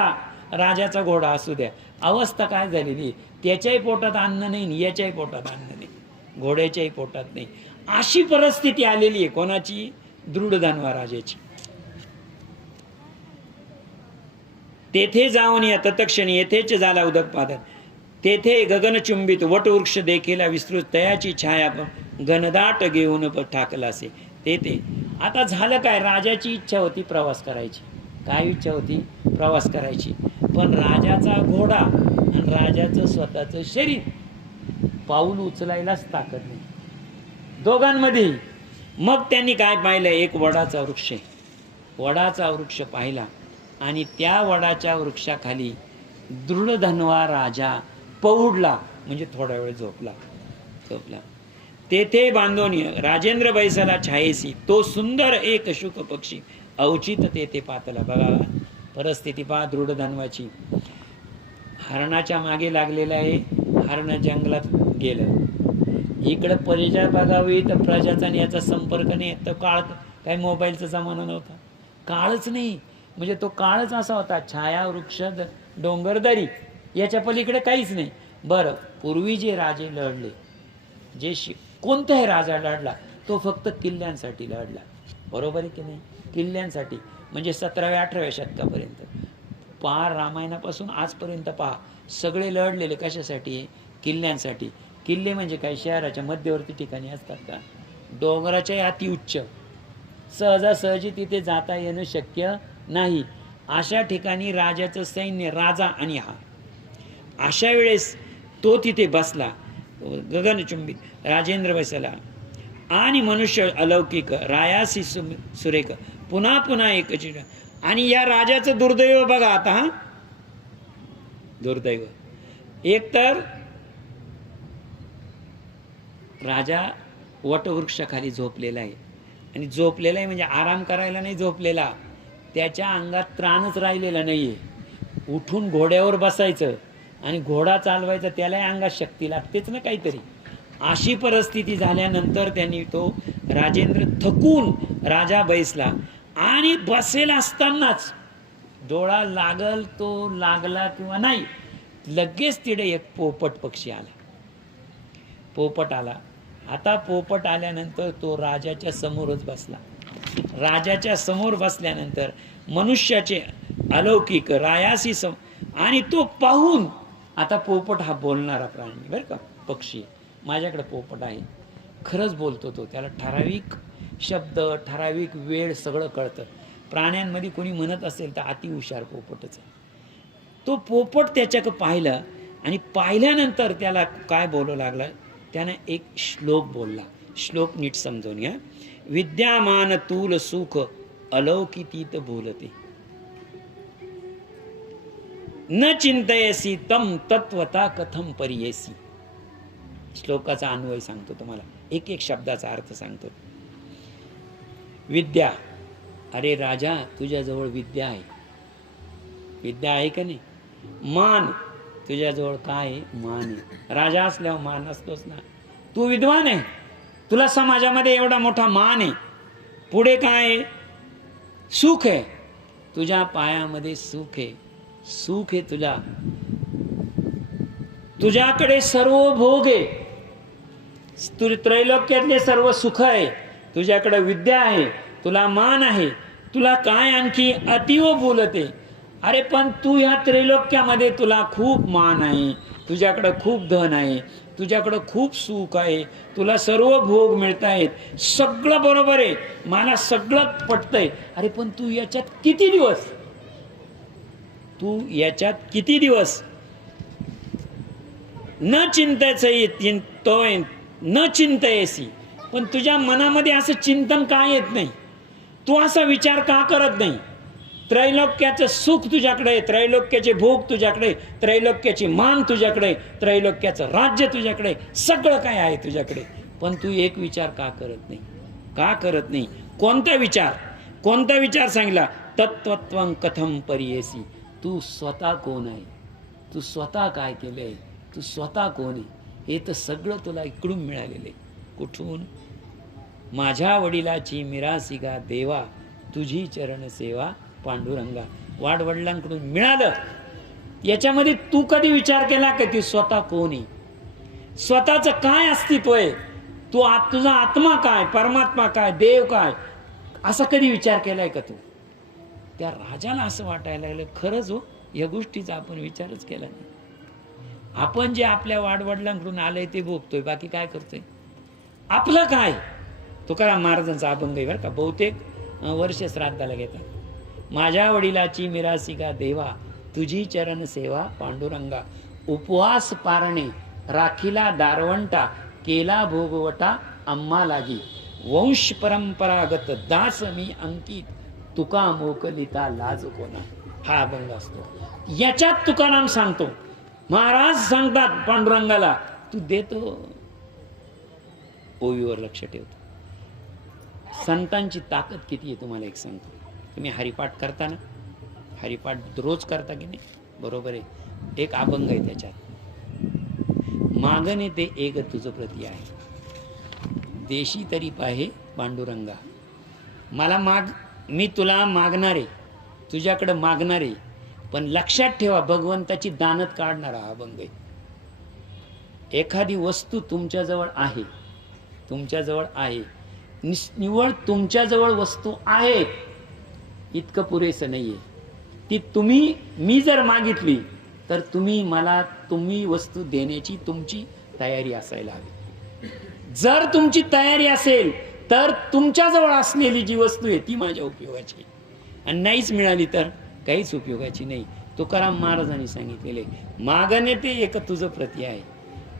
राजाचा घोडा असू द्या, अवस्था काय झालेली, त्याच्याही पोटात अन्न नाही, याच्याही पोटात अन्न नाही, घोड्याच्याही पोटात नाही. अशी परिस्थिती आलेली आहे. कोणाची? दृढधन्वा राजाची. तेथे जाऊन या तत्क्षणी येथेच झाला उदकपादन. तेथे गगनचुंबित वटवृक्ष देखील विस्तृत, तयाची छाया घनदाट घेऊन ठाकलासे. तेथे आता झालं काय? राजाची इच्छा होती प्रवास करायची. काय इच्छा होती? प्रवास करायची. पण राजाचा घोडा आणि राजाचं स्वतःचं शरीर, पाऊल उचलायलाच ताकद नाही दोघांमध्ये. मग त्यांनी काय पाहिलं? एक वडाचा वृक्ष, वडाचा वृक्ष पाहिला आणि त्या वडाच्या वृक्षाखाली दृढधन्वा राजा पौडला, म्हणजे थोडा वेळ झोपला. तेथे बांधून राजेंद्र बैसला छायेसी, तो सुंदर एक शुक पक्षी अवचित तेथे पातला. बघा परिस्थिती पहा दृढधन्वाची. हरणाच्या मागे लागलेला आहे, हरण जंगलात गेलं. इकडं प्रजा बघावी तर प्रजाचा याचा संपर्क नाही. तर काळ काय मोबाईलचा जमाना नव्हता, काळच नाही. म्हणजे तो काळच असा होता, छाया वृक्ष डोंगरदरी, याच्या पलीकडे काहीच नाही. बरं, पूर्वी जे राजे लढले, जे कोणताही राजा लढला तो फक्त किल्ल्यांसाठी लढला, बरोबर आहे की नाही? किल्ल्यांसाठी म्हणजे 17व्या-18व्या शतकापर्यंत पार रामायणापासून आजपर्यंत पहा सगळे लढलेले कशासाठी? किल्ल्यांसाठी. किल्ले म्हणजे काय? शहराच्या मध्यवर्ती ठिकाणी असतात का? डोंगराच्या अतिउच्च, सहजासहजी तिथे जाता येणं शक्य नाही. अशा ठिकाणी राजाचं सैन्य, राजा आणि हा, अशा वेळेस तो तिथे बसला गगनचुंबित राजेंद्र बसला आणि मनुष्य अलौकिक रायासी सुरेख पुन्हा पुन्हा एकच. आणि या राजाचं दुर्दैव बघा आता. हा दुर्दैव, एकतर राजा वटवृक्षाखाली झोपलेला आहे, आणि झोपलेला आहे म्हणजे आराम करायला नाही झोपलेला, त्याच्या अंगात त्राणच राहिलेला नाहीये. उठून घोड्यावर बसायचं आणि घोडा चालवायचा, त्यालाही अंगात शक्ती लागतेच ना काहीतरी. अशी परिस्थिती झाल्यानंतर त्यांनी तो राजेंद्र थकून राजा बैसला आणि बसेल असतानाच डोळा लागल तो लागला किंवा नाही, लगेच तिथे एक पोपट पक्षी आला. पोपट आला. आता पोपट आल्यानंतर तो राजाच्या समोरच बसला. राजाच्या समोर बसल्यानंतर मनुष्याचे अलौकिक रायासी आणि तो पाहून, आता पोपट हा बोलणारा प्राणी बरं का, पक्षी. माझ्याकडे पोपट आहे, खरंच बोलतो तो. त्याला ठराविक शब्द, ठराविक वेळ सगळं कळतं. प्राण्यांमध्ये कोणी म्हणत असेल तर अति हुशार पोपटच आहे. तो पोपट त्याच्याकडे पाहिलं आणि पाहिल्यानंतर त्याला काय बोलू लागला? त्याने एक श्लोक बोलला. श्लोक नीट समजून घ्या. विद्यामान तूल सुख अलौकितीत बोलते. न चिंतयसी तम तत्वता कथम परियेसी. श्लोकाचा अन्वय सांगतो तुम्हाला, एक एक शब्दाचा अर्थ सांगतो. विद्या, अरे राजा तुझ्याजवळ विद्या आहे. विद्या आहे का नाही? मान, तुझ्याजवळ काय आहे? मान आहे. राजा असल्यावर मान असतोच ना. तू विद्वान आहे, तुला समाजामध्ये एवढा मोठा मान आहे. पुढे काय आहे? सुख आहे. तुझ्या पायामध्ये सुख आहे. सुख आहे तुला, तुझ्याकडे सर्व भोग आहे. त्रैलोक्यातले सर्व सुख आहे. तुझ्याकडे विद्या आहे, तुला मान आहे. तुला काय आणखी अतिव बोलते? अरे पण तू ह्या त्रैलोक्यामध्ये तुला खूप मान आहे, तुझ्याकडे खूप धन आहे, तुझ्याकडे खूप सुख आहे, तुला सर्व भोग मिळत आहेत, सगळं बरोबर आहे, मला सगळं पटतंय. अरे पण तू याच्यात किती दिवस, तू याच्यात किती दिवस? न चिंतायचं न चिंतयसी, पण तुझ्या मनामध्ये असं चिंतन का येत नाही? तू असा विचार का करत नाही? त्रैलोक्याचं सुख तुझ्याकडे, त्रैलोक्याचे भोग तुझ्याकडे, त्रैलोक्याची मान तुझ्याकडे, त्रैलोक्याचं राज्य तुझ्याकडे, सगळं काय आहे तुझ्याकडे, पण तू एक विचार का करत नाही? का करत नाही? कोणता विचार? कोणता विचार सांगितला? तत्त्वत्वं कथम परियेसी. तू स्वतः कोण आहे? तू स्वतः काय केलंय? तू स्वतः कोण आहे? हे तर सगळं तुला इकडून मिळालेलं आहे. कुठून? माझ्या वडिलाची मिरासिका देवा, तुझी चरण सेवा पांडुरंगा. वाडवडिलांकडून मिळालं. याच्यामध्ये तू कधी विचार केला का ती स्वतः कोण आहे? स्वतःच काय अस्तित्व आहे? तुझा आत्मा काय, परमात्मा काय, देव काय, असा कधी विचार केलाय का तू? त्या राजाला असं वाटायला लागलं, खरंच हो, या गोष्टीचा आपण विचारच केला नाही. आपण जे आपल्या वाडवडिलांकडून आलंय ते भोगतोय, बाकी काय करतोय? आपलं काय? तुकाराम महाराजांचा अभंग आहे बरं का, बहुतेक वर्ष श्राद्धाला घेतात. माझ्या वडिलाची मिरासिका देवा, तुझी चरण सेवा पांडुरंगा. उपवास पारणे राखीला दारवंटा, केला भोगवटा आम्हा लागी. वंश परंपरागत दास मी अंकित, तुका मोकलिता लाज कोणा. हा अभंग असतो. याच्यात तुकाराम सांगतो, महाराज सांगतात पांडुरंगाला, तू देतो, ओवीवर लक्ष ठेवतो. संतांची ताकद किती आहे तुम्हाला एक सांगतो. तुम्ही हरिपाठ करता ना, हरिपाठ रोज करता की नाही? बरोबर आहे. एक अभंग आहे त्याच्यात, मागणे ते एक तुझ प्रती आहे, देशी तरी पाहे पांडुरंगा. मला माग, मी तुला मागणार आहे, तुझ्याकडे मागणार आहे, पण लक्षात ठेवा भगवंताची दानत काढणारा हा अभंग आहे. एखादी वस्तू तुमच्याजवळ आहे, तुमच्याजवळ आहे, निव्वळ तुमच्याजवळ वस्तू आहे इतकं पुरेसं नाहीये. ती मी जर मागितली तर तुम्ही वस्तू देण्याची तुमची तयारी असायला हवी. जर तुमची तयारी असेल तर तुमच्याजवळ असलेली जी वस्तू आहे ती माझ्या उपयोगाची, आणि नाहीच मिळाली तर काहीच उपयोगाची नाही. तुकाराम महाराजांनी सांगितलेले, मागणे ते एक तुझं प्रती आहे.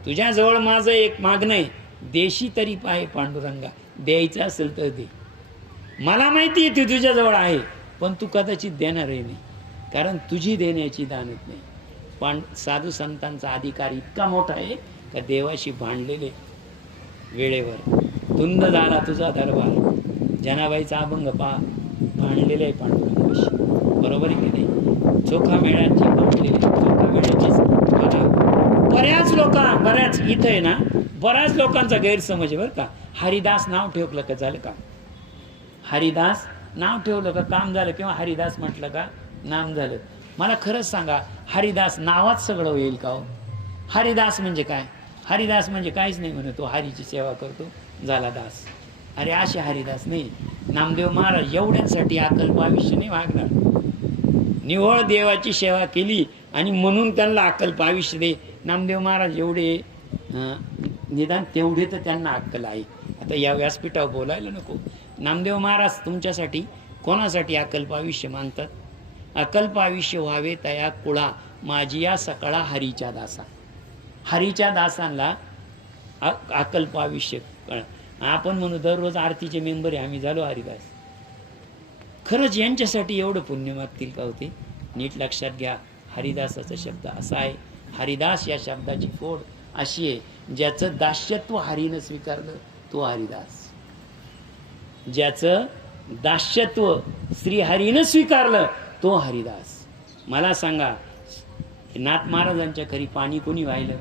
तुझ्याजवळ माझं एक मागणं आहे, देशी तरी पाहे पांडुरंगा. द्यायचं असेल तर दे. मला माहिती आहे ती तुझ्याजवळ आहे, पण तू कदाचित देणारही नाही, कारण तुझी देण्याची दानत नाही. साधू संतांचा अधिकार इतका मोठा आहे का देवाशी भांडलेले वेळेवर. धुंद झाला तुझा दरबार, जनाबाईचा अभंग पहा, भांडलेले आहे पांडुरंगाशी. बरोबर आहे की नाही? चोखा मेळ्यांची भांडलेले, चोखा मेळ्याची. बऱ्याच इथं आहे ना, बऱ्याच लोकांचा गैरसमज आहे बरं का. हरिदास नाव ठेवलं का झालं का? हरिदास नाव ठेवलं का काम झालं, किंवा हरिदास म्हटलं का नाम झालं? मला खरंच सांगा, हरिदास नावात सगळं होईल का हो? हरिदास म्हणजे काय? हरिदास म्हणजे काहीच नाही म्हणे, तो हरीची सेवा करतो, झाला दास. अरे असे हरिदास नाही. नामदेव महाराज एवढ्यांसाठी अकल्प आयुष्य नाही मागणार. निव्वळ देवाची सेवा केली आणि म्हणून त्यांना अकल्प आयुष्य दे. नामदेव महाराज एवढे निदान तेवढे तर त्यांना अक्कल आहे. आता या व्यासपीठावर बोलायला नको. नामदेव महाराज तुमच्यासाठी कोणासाठी अकल्प आयुष्य मागतात? अकल्प आयुष्य व्हावे तया कुळा, माझी या सकाळा हरीच्या दासा. हरीच्या दासांना अकल्प आयुष्य. आपण म्हणू दररोज आरतीचे मेंबर आहे, आम्ही झालो हरिदास. खरंच यांच्यासाठी एवढं पुण्य मागतील का होते? नीट लक्षात घ्या. हरिदासाचा शब्द असा आहे. हरिदास या शब्दाची फोड अशी आहे, ज्याचं दास्यत्व हरीनं स्वीकारलं तो हरिदास. ज्याचं दास्यत्व श्रीहरीनं स्वीकारलं तो हरिदास. मला सांगा, नाथ महाराजांच्या घरी पाणी कोणी वाहिलं?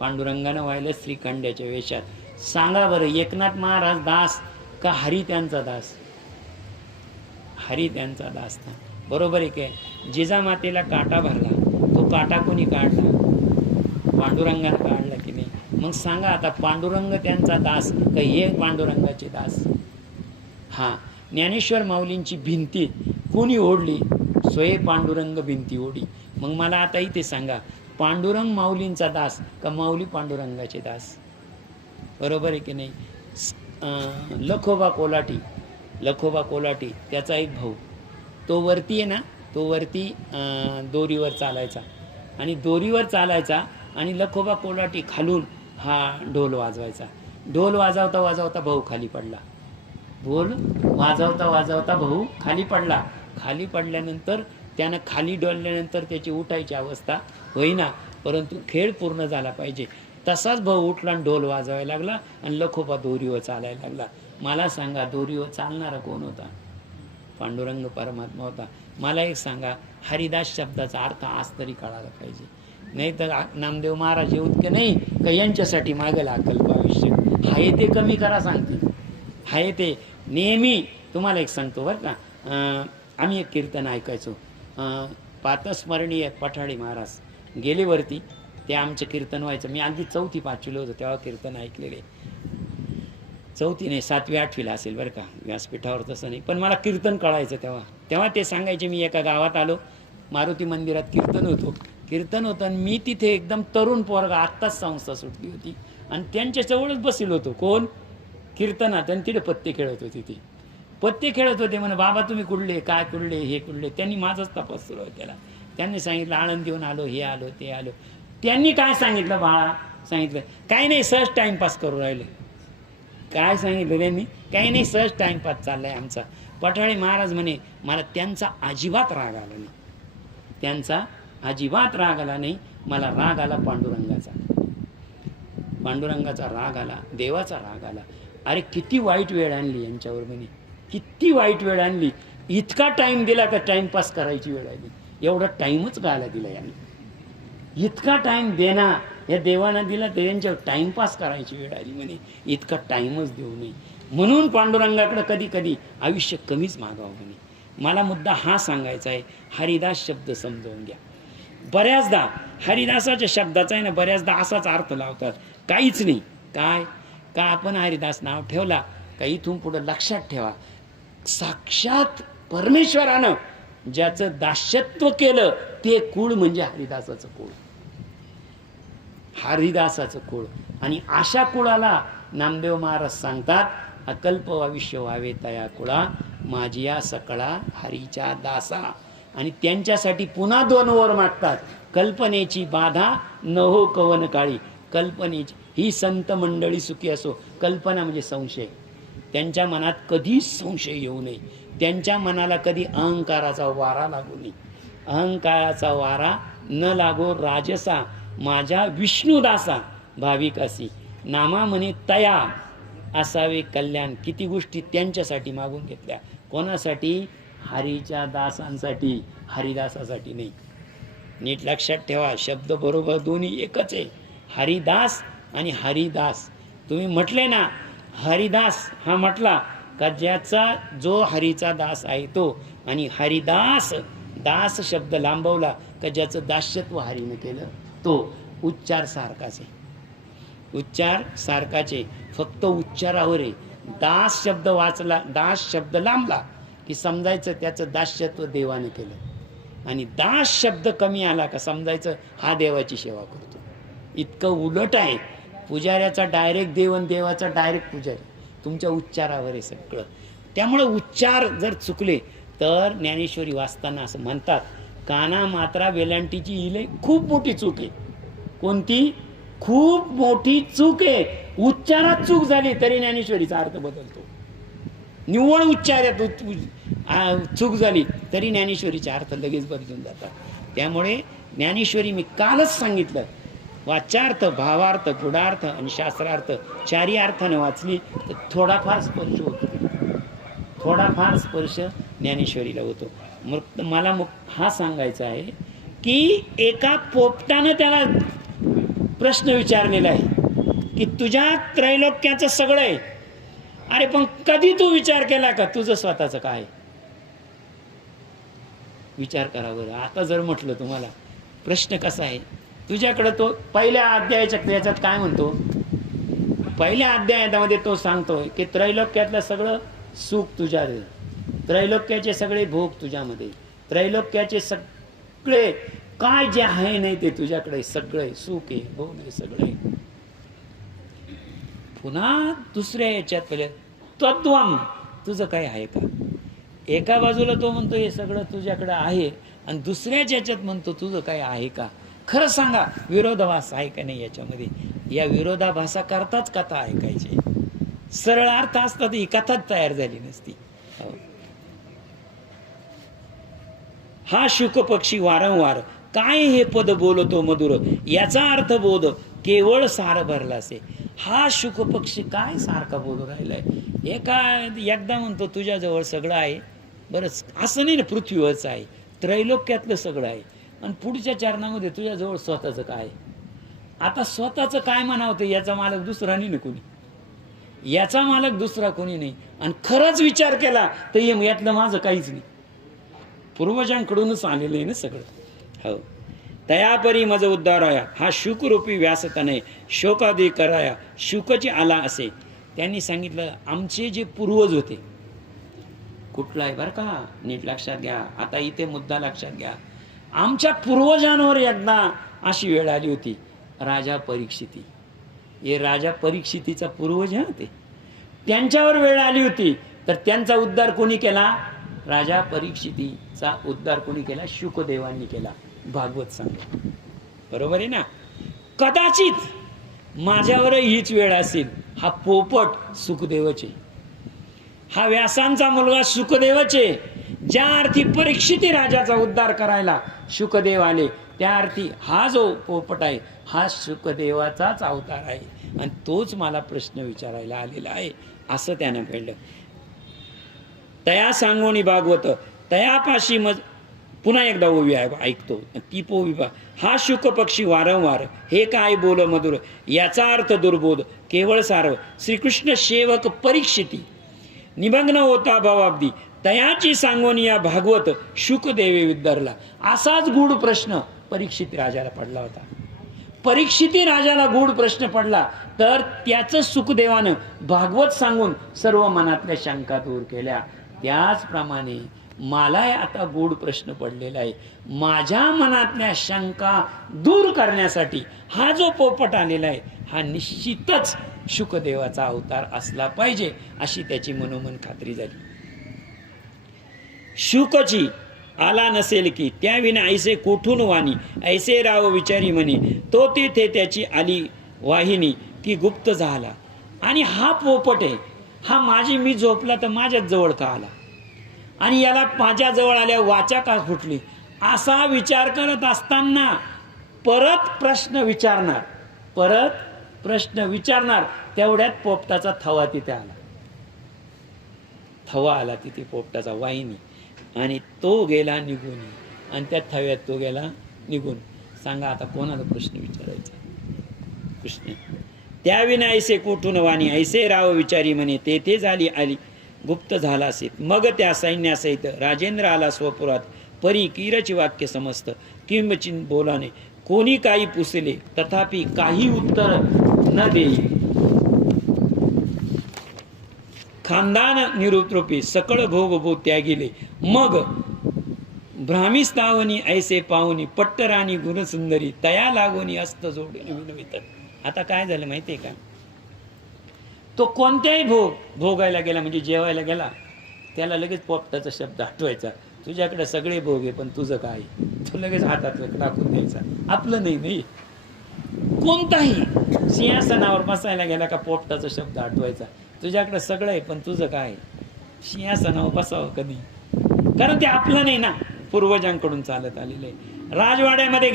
पांडुरंगानं वाहिलं श्रीखंड्याच्या वेशात. सांगा बरं, एकनाथ महाराज दास का हरी त्यांचा दास? हरी त्यांचा दास ना, बरोबर आहे काय? जिजामातेला काटा भरला, तो काटा कोणी काढला? पांडुरंगानं काढला की नाही? मग सांगा आता, पांडुरंग त्यांचा दास का हे पांडुरंगाचे दास? हा, ज्ञानेश्वर माऊलींची भिंती कोणी ओढली? स्वयं पांडुरंग भिंती ओढी. मग मला आता इथे सांगा, पांडुरंग माऊलींचा दास का माऊली पांडुरंगाचे दास? बरोबर आहे की नाही? लखोबा कोलाटी त्याचा एक भाऊ, तो वरती आहे ना, तो वरती दोरीवर चालायचा आणि दोरीवर चालायचा आणि लखोबा कोलाटी खालून हा ढोल वाजवायचा. ढोल वाजवता वाजवता भाऊ खाली पडला. ढोल वाजवता वाजवता भाऊ खाली पडला. खाली पडल्यानंतर त्यानं खाली डोलल्यानंतर त्याची उठायची अवस्था होईना, परंतु खेळ पूर्ण झाला पाहिजे. तसाच भाऊ उठला आणि ढोल वाजवायला लागला आणि लखोबा दोरीवर चालायला लागला. मला सांगा, दोरीवर चालणारा कोण होता? पांडुरंग परमात्मा होता. मला एक सांगा, हरिदास शब्दाचा अर्थ आज तरी कळायला पाहिजे. नाही तर नामदेव महाराज इतके नाही का यांच्यासाठी मागेल अकल्प आयुष्य. हाय ते कमी करा सांगते, हाय ते नेहमी. तुम्हाला एक सांगतो बरं का, आम्ही एक कीर्तन ऐकायचो, पातस्मरणीय पठाडे महाराज गेले वरती, ते आमचं कीर्तन व्हायचं. मी अगदी 4थी 5वीला होतो तेव्हा कीर्तन ऐकलेले. 4थी नाही 7वी 8वीला असेल बरं का, व्यासपीठावर तसं नाही, पण मला कीर्तन कळायचं तेव्हा ते सांगायचे. मी एका गावात आलो, मारुती मंदिरात कीर्तन होतं आणि मी तिथे एकदम तरुण पोरगा, आत्ताच संस्था सुटली होती आणि त्यांच्या जवळच बसलो होतो. कोण? कीर्तनात. आणि तिथे पत्ते खेळत होते. ते पत्ते खेळत होते. म्हणे, बाबा तुम्ही कुठले, काय कुठले, हे कुठले? त्यांनी माझाच तपास सुरू केला. त्यांनी सांगितलं आळंदीहून आलो, हे आलो, ते आलो. त्यांनी काय सांगितलं बाळा? सांगितलं काही नाही, सहज टाइमपास करू राहिले. काय सांगितलं त्यांनी? काही नाही, सहज टाइमपास चाललाय आमचा. पठाळे महाराज म्हणे, मला त्यांचा अजिबात राग आला नाही. त्यांचा अजिबात राग आला नाही. मला राग आला पांडुरंगाचा राग आला, देवाचा राग आला. अरे किती वाईट वेळ आणली यांच्यावर म्हणे, किती वाईट वेळ आणली. इतका टाइम दिला का टाइमपास करायची वेळ आली. एवढा टाइमच गायला दिला यांनी. इतका टाइम देना या देवाना दिला तर यांच्यावर टाइमपास करायची वेळ आली म्हणे. इतका टाइमच देऊ नये. म्हणून पांडुरंगाकडे कधी कधी आयुष्य कमीच मागावं म्हणे. मला मुद्दा हा सांगायचा आहे, हरिदास शब्द समजावून घ्या. बऱ्याचदा हरिदासाच्या शब्दाचा आहे ना, बऱ्याचदा असाच अर्थ लावतात, काहीच नाही. काय का आपण हरिदास नाव ठेवला का इथून पुढे लक्षात ठेवा, साक्षात परमेश्वरानं ज्याचं दास्यत्व केलं ते कुळ म्हणजे हरिदासाचं कुळ. हरिदासाचं कुळ. आणि अशा कुळाला नामदेव महाराज सांगतात, अकल्प आयुष्य व्हावे तया कुळा, माझिया सकळा हरीच्या दासा. आणि त्यांच्यासाठी पुन्हा 2 वर मागतात, कल्पनेची बाधा न हो कवन काळी. कल्पनेची ही संत मंडळी सुखी असो. कल्पना म्हणजे संशय. त्यांच्या मनात कधीच संशय येऊ नये. त्यांच्या मनाला कधी अहंकाराचा वारा लागू नये. अहंकाराचा वारा न लागो राजसा, माझ्या विष्णुदासा भाविक असी. नामा म्हणे तया असावे कल्याण. किती गोष्टी त्यांच्यासाठी मागून घेतल्या. कोणासाठी? हरीच्या दासांसाठी, हरिदासासाठी नाही. नीट लक्षात ठेवा, शब्द बरोबर दोन्ही एकच आहे. हरिदास आणि हरिदास. तुम्ही म्हटले ना हरिदास, हा म्हटला का ज्याचा जो हरीचा दास आहे तो, आणि हरिदास, दास शब्द लांबवला का ज्याचं दास्यत्व हरीनं केलं तो. उच्चार सारखाच आहे, उच्चार सारखाचे, फक्त उच्चारावर आहे. दास शब्द वाचला, दास शब्द लांबला की समजायचं त्याचं दास्यत्व देवाने केलं, आणि दास शब्द कमी आला का समजायचं हा देवाची सेवा करतो. इतकं उलट आहे. पुजाऱ्याचा डायरेक्ट देव आणि देवाचा डायरेक्ट पुजारी. तुमच्या उच्चारावर आहे सगळं. त्यामुळे उच्चार जर चुकले तर ज्ञानेश्वरी वाचताना असं म्हणतात, काना मात्रा वेलांटीची इले खूप मोठी चूक आहे. कोणती? खूप मोठी चूक आहे. उच्चारात चूक झाली तरी ज्ञानेश्वरीचा अर्थ बदलतो. निव्वळ उच्चारात चूक झाली तरी ज्ञानेश्वरीचे अर्थ लगेच बदलून जातात. त्यामुळे ज्ञानेश्वरी मी कालच सांगितलं, वाच्यार्थ, भावार्थ, गुणार्थ आणि शास्त्रार्थ चारी अर्थाने वाचली तर थोडाफार स्पर्श होतो, थोडाफार स्पर्श ज्ञानेश्वरीला होतो. मग मला हा सांगायचा आहे की एका पोपटानं त्याला प्रश्न विचारलेला आहे की तुझ्या त्रैलोक्याचं सगळं आहे, अरे पण कधी तू विचार केला का तुझं स्वतःचं काय? विचार करा बरं. आता जर म्हटलं तुम्हाला प्रश्न कसा आहे तुझ्याकडे, तो पहिल्या अध्यायाच्या याच्यात काय म्हणतो, पहिल्या अध्यायामध्ये तो सांगतोय की त्रैलोक्यातलं सगळं सुख तुझ्या, त्रैलोक्याचे सगळे भोग तुझ्यामध्ये, त्रैलोक्याचे सगळे काय जे आहे नाही ते तुझ्याकडे, सगळे सुख आहे, भोग आहे, सगळे. पुन्हा दुसऱ्या याच्यात पहिले तत्वम, तुझं काय आहे का? एका बाजूला तो म्हणतो हे सगळं तुझ्याकडे आहे आणि दुसऱ्याच याच्यात म्हणतो तुझं काय आहे का? खरं सांगा, विरोधाभास आहे का नाही याच्यामध्ये? या विरोधाभासा करताच कथा ऐकायची. सरळ अर्थ असता तर ही कथाच तयार झाली नसती. हा शुक पक्षी वारंवार काय हे पद बोलतो मधुर, याचा अर्थ बोध केवळ सार भरलासे. हा शुक पक्षी काय सारखा बोलू राहिलाय? एकदा म्हणतो तुझ्याजवळ सगळं आहे, बरंच असं नाही ना, पृथ्वीवरच आहे, त्रैलोक्यातलं सगळं आहे, आणि पुढच्या चरणामध्ये तुझ्याजवळ स्वतःचं काय? आता स्वतःचं काय म्हणावं, याचा मालक दुसरा नाही ना कोणी, याचा मालक दुसरा कोणी नाही. आणि खरंच विचार केला तर यातलं माझं काहीच नाही, पूर्वजांकडूनच आलेलं आहे ना सगळं. हो, तयापरी मज उद्धाराया, हा शुकरूपी व्यासतनय शोकादी कराया शुकची आला असे. त्यांनी सांगितलं आमचे जे पूर्वज होते, कुठला आहे बरं का, नीट लक्षात घ्या, आता इथे मुद्दा लक्षात घ्या. आमच्या पूर्वजांवर एकदा अशी वेळ आली होती, राजा परीक्षिती, हे राजा परीक्षितीचा पूर्वज आहे ते, त्यांच्यावर वेळ आली होती, तर त्यांचा उद्धार कोणी केला? राजा परीक्षितीचा उद्धार कोणी केला? शुकदेवांनी केला. भागवत सांगतो, बरोबर आहे ना? कदाचित माझ्यावरही हीच वेळ असेल. हा पोपट सुखदेवचे, हा व्यासांचा मुलगा सुखदेवचे. ज्या अर्थी परीक्षिती राजाचा उद्धार करायला शुकदेव आले, त्या अर्थी हा जो पोपट आहे हा शुकदेवाचाच अवतार आहे, आणि तोच मला प्रश्न विचारायला आलेला आहे, असं त्यानं कळलं. तया सांगोनी भागवत तयापाशी मज, पुन्हा एकदा ओवी आहे ऐकतो ती पोवी बा. हा शुक पक्षी वारंवार हे काय बोल मधुर, याचा अर्थ दुर्बोध केवळ सार्व. श्रीकृष्ण सेवक परीक्षिती निमग्न होता भावाब्दी, तयाची सांगोनी या भागवत शुकदेवे विद्धारला. असाच गूढ प्रश्न परीक्षित राजाला पडला होता. परीक्षिती राजाला गूढ प्रश्न पडला, तर त्याचं सुखदेवानं भागवत सांगून सर्व मनातल्या शंका दूर केल्या. त्याचप्रमाणे मला आता गूढ प्रश्न पडलेला आहे, माझ्या मनातल्या शंका दूर करण्यासाठी हा जो पोपट आलेला आहे हा निश्चितच शुकदेवाचा अवतार असला पाहिजे, अशी त्याची मनोमन खात्री झाली. शुकची आला नसेल की त्याविना ऐसे कोठून वाणी, ऐसे राव विचारी म्हणे, तो तेथे त्याची आली वाहिनी की गुप्त झाला. आणि हा पोपट आहे, हा मी झोपला तर माझ्याच जवळ का आला, आणि याला माझ्या जवळ आल्या वाचा का फुटली, असा विचार करत असताना परत प्रश्न विचारणार, तेवढ्यात पोपटाचा थवा तिथे आला. थवा आला तिथे पोपटाचा, वाहिनी, आणि तो गेला निघून, आणि त्या थव्यात तो गेला निघून. सांगा आता कोणाला प्रश्न विचारायचा? कृष्ण. त्याविना ऐसे कुठून वाणी, ऐसे राव विचारी म्हणे, तेथे झाली आली गुप्त झाला असेल. मग त्या सैन्यासहित राजेंद्र आला स्वपुरात, परी किरची वाक्य समस्त किंबचिन बोलाने, कोणी काही पुसले तथापि काही उत्तर न देई. खानदान निरुपरूपी सकळ भोग भो त्यागिले. मग भ्रामिस्तावनी ऐसे पाहुनी, पट्टराणी गुणसुंदरी तया लागोनी अस्त जोडले विनवित. आता काय झालं माहितीये का, तो कोणत्याही भोगायला गेला, म्हणजे जेवायला गेला, त्याला लगेच पोपटाचा शब्द आठवायचा, तुझ्याकडे सगळे भोग आहे पण तुझं काय? तो लगेच हातात टाकून द्यायचा, आपलं नाही. कोणताही सिंहासनावर बसायला गेला का पोपटाचा शब्द आठवायचा, तुझ्याकडे सगळं आहे पण तुझं काय? सिंहासनावर बसावं कधी, कारण ते आपलं नाही ना, पूर्वजांकडून चालत आलेलं आहे. राजवाड्यामध्ये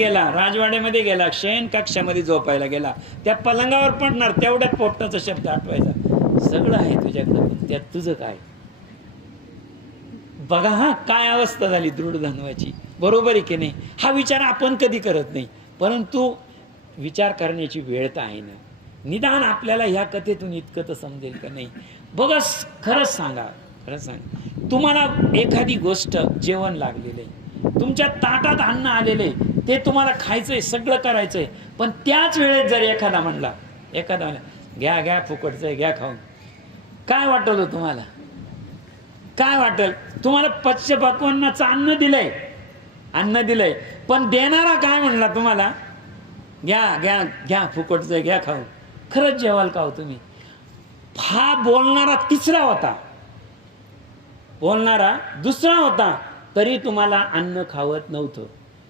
गेला, शयन कक्षामध्ये झोपायला गेला, त्या पलंगावर पडणार तेवढ्यात पोपटाचा शब्द आठवायचा, सगळं आहे तुझ्याकडं पण त्यात तुझं काय. बघा हा काय अवस्था झाली दृढधन्वाची, बरोबर आहे की नाही. हा विचार आपण कधी करत नाही, परंतु विचार करण्याची वेळ तर आहे ना. निदान आपल्याला ह्या कथेतून इतकं तर समजेल का नाही. बघा खरंच सांगा, तुम्हाला एखादी गोष्ट, जेवण लागलेलं आहे, तुमच्या ताटात अन्न आलेलं आहे, ते तुम्हाला खायचंय, सगळं करायचंय, पण त्याच वेळेत जर एखादा म्हणला घ्या घ्या फुकटचंय, घ्या खाऊन, काय वाटलं तुम्हाला? काय वाटेल तुम्हाला? पंचपक्वान्नाचं अन्न दिलंय, पण देणारा काय म्हणला तुम्हाला? घ्या घ्या घ्या फुकटचंय, घ्या खाऊन. खरंच जेवाल का हो तुम्ही? हा बोलणारा तिसरा होता, बोलणारा दुसरा होता, तरी तुम्हाला अन्न खावत नव्हतं.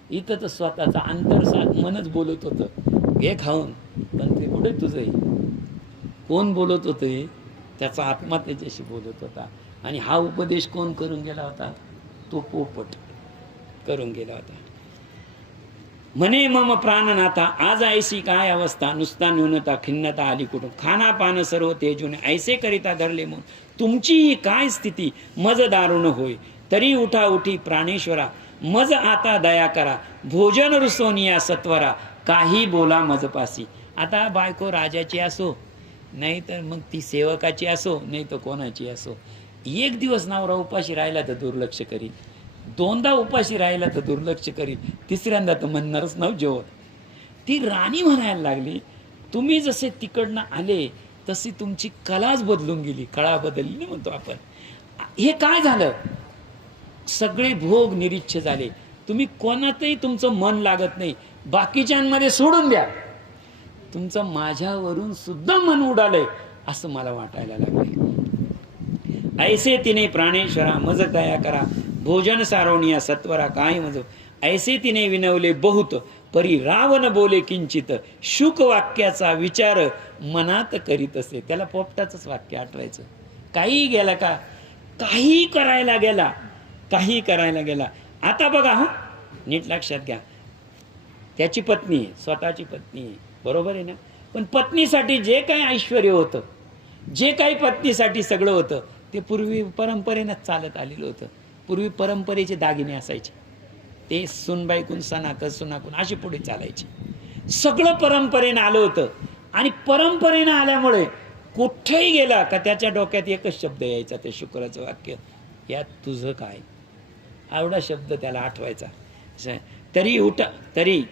इथं तर स्वतःचा अंतर्सात मनच बोलत होतं, घे खाऊन, पण ते कुठे तुझं? कोण बोलत होतं? त्याचा आत्मा त्याच्याशी बोलत होता. आणि हा उपदेश कोण करून गेला होता? तो पोपट करून गेला होता. म्हणे मम प्राणनाथा, आज ऐसी काय अवस्था, नुसता न्यूनता खिन्नता आली कुठून, खाना पान सर्व तेजून ऐसे करिता धरले म्हणून, तुमची ही काय स्थिती, मज दारुण होय. तरी उठा उठी प्राणेश्वरा, मज आता दया करा, भोजन रुसोनिया सत्वरा, काही बोला मजपासी. आता बायको राजाची असो, नाही तर मग ती सेवकाची असो, नाही तर कोणाची असो, एक दिवस नवरा उपाशी राहिला तर दुर्लक्ष करील, दोनदा उपाशी राहिला तर दुर्लक्ष करील, तिसऱ्यांदा तर म्हणणारच नव्ह जेवत. ती राणी म्हणायला लागली, तुम्ही जसे तिकडनं आले तशी तुमची कलाच बदलून गेली, कळा बदलली ना म्हणतो आपण. हे काय झालं? सगळे भोग निरीच्छ झाले, तुम्ही कोणातही तुमचं मन लागत नाही, बाकीच्यांमध्ये सोडून द्या, तुमचं माझ्यावरून सुद्धा मन उडालंय असं मला वाटायला लागले. ऐसे तिने प्राणेश्वरा, मज दया करा, भोजन सारोनिया सत्वरा, काय मज ऐसे तिने विनवले बहुत, परी रावण बोले किंचित, शुक वाक्याचा विचार मनात करीत असे. त्याला पोपटाचंच वाक्य आठवायचं. काही गेला का, काही करायला गेला. आता बघा हा, नीट लक्षात घ्या, त्याची पत्नी आहे, स्वतःची पत्नी आहे, बरोबर आहे ना. पण पत्नीसाठी जे काही ऐश्वर होतं, जे काही पत्नीसाठी सगळं होतं, ते पूर्वी परंपरेनं चालत आलेलं होतं. पूर्वी परंपरेचे दागिने असायचे, ते सुनबाईकून सुनाकून अशी पुढे चालायची. सगळं परंपरेनं आलं होतं. आणि परंपरेनं आल्यामुळे कुठेही गेला का त्याच्या डोक्यात एकच शब्द यायचा, ते शुक्राचं वाक्य, यात तुझं काय, एवढा शब्द त्याला आठवायचा. तरी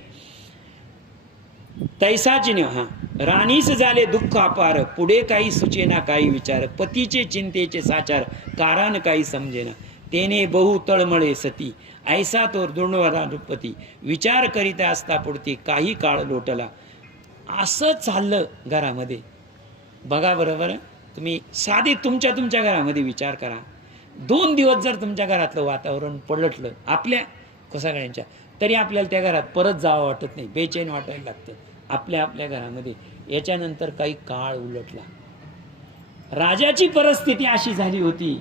तैसाची हा राणीस झाले दुःख अपार, पुढे काही सुचेना काही विचार, पतीचे चिंतेचे साचार, कारण काही समजेना, तेने बहु तळमळे सती, ऐसा तो दुर्णवरापती, विचार करीता असता पुढती, काही काळ लोटला. असं चाललं घरामध्ये. बघा बरोबर, तुम्ही साधे तुमच्या घरामध्ये विचार करा. 2 दिवस जर तुमच्या घरातलं वातावरण पलटलं आपल्या सगळ्यांच्या, तरी आपल्याला त्या घरात परत जावं वाटत नाही, बेचैन वाटायला लागतं आपल्या घरामध्ये. याच्यानंतर काही काळ उलटला. राजाची परिस्थिती अशी झाली होती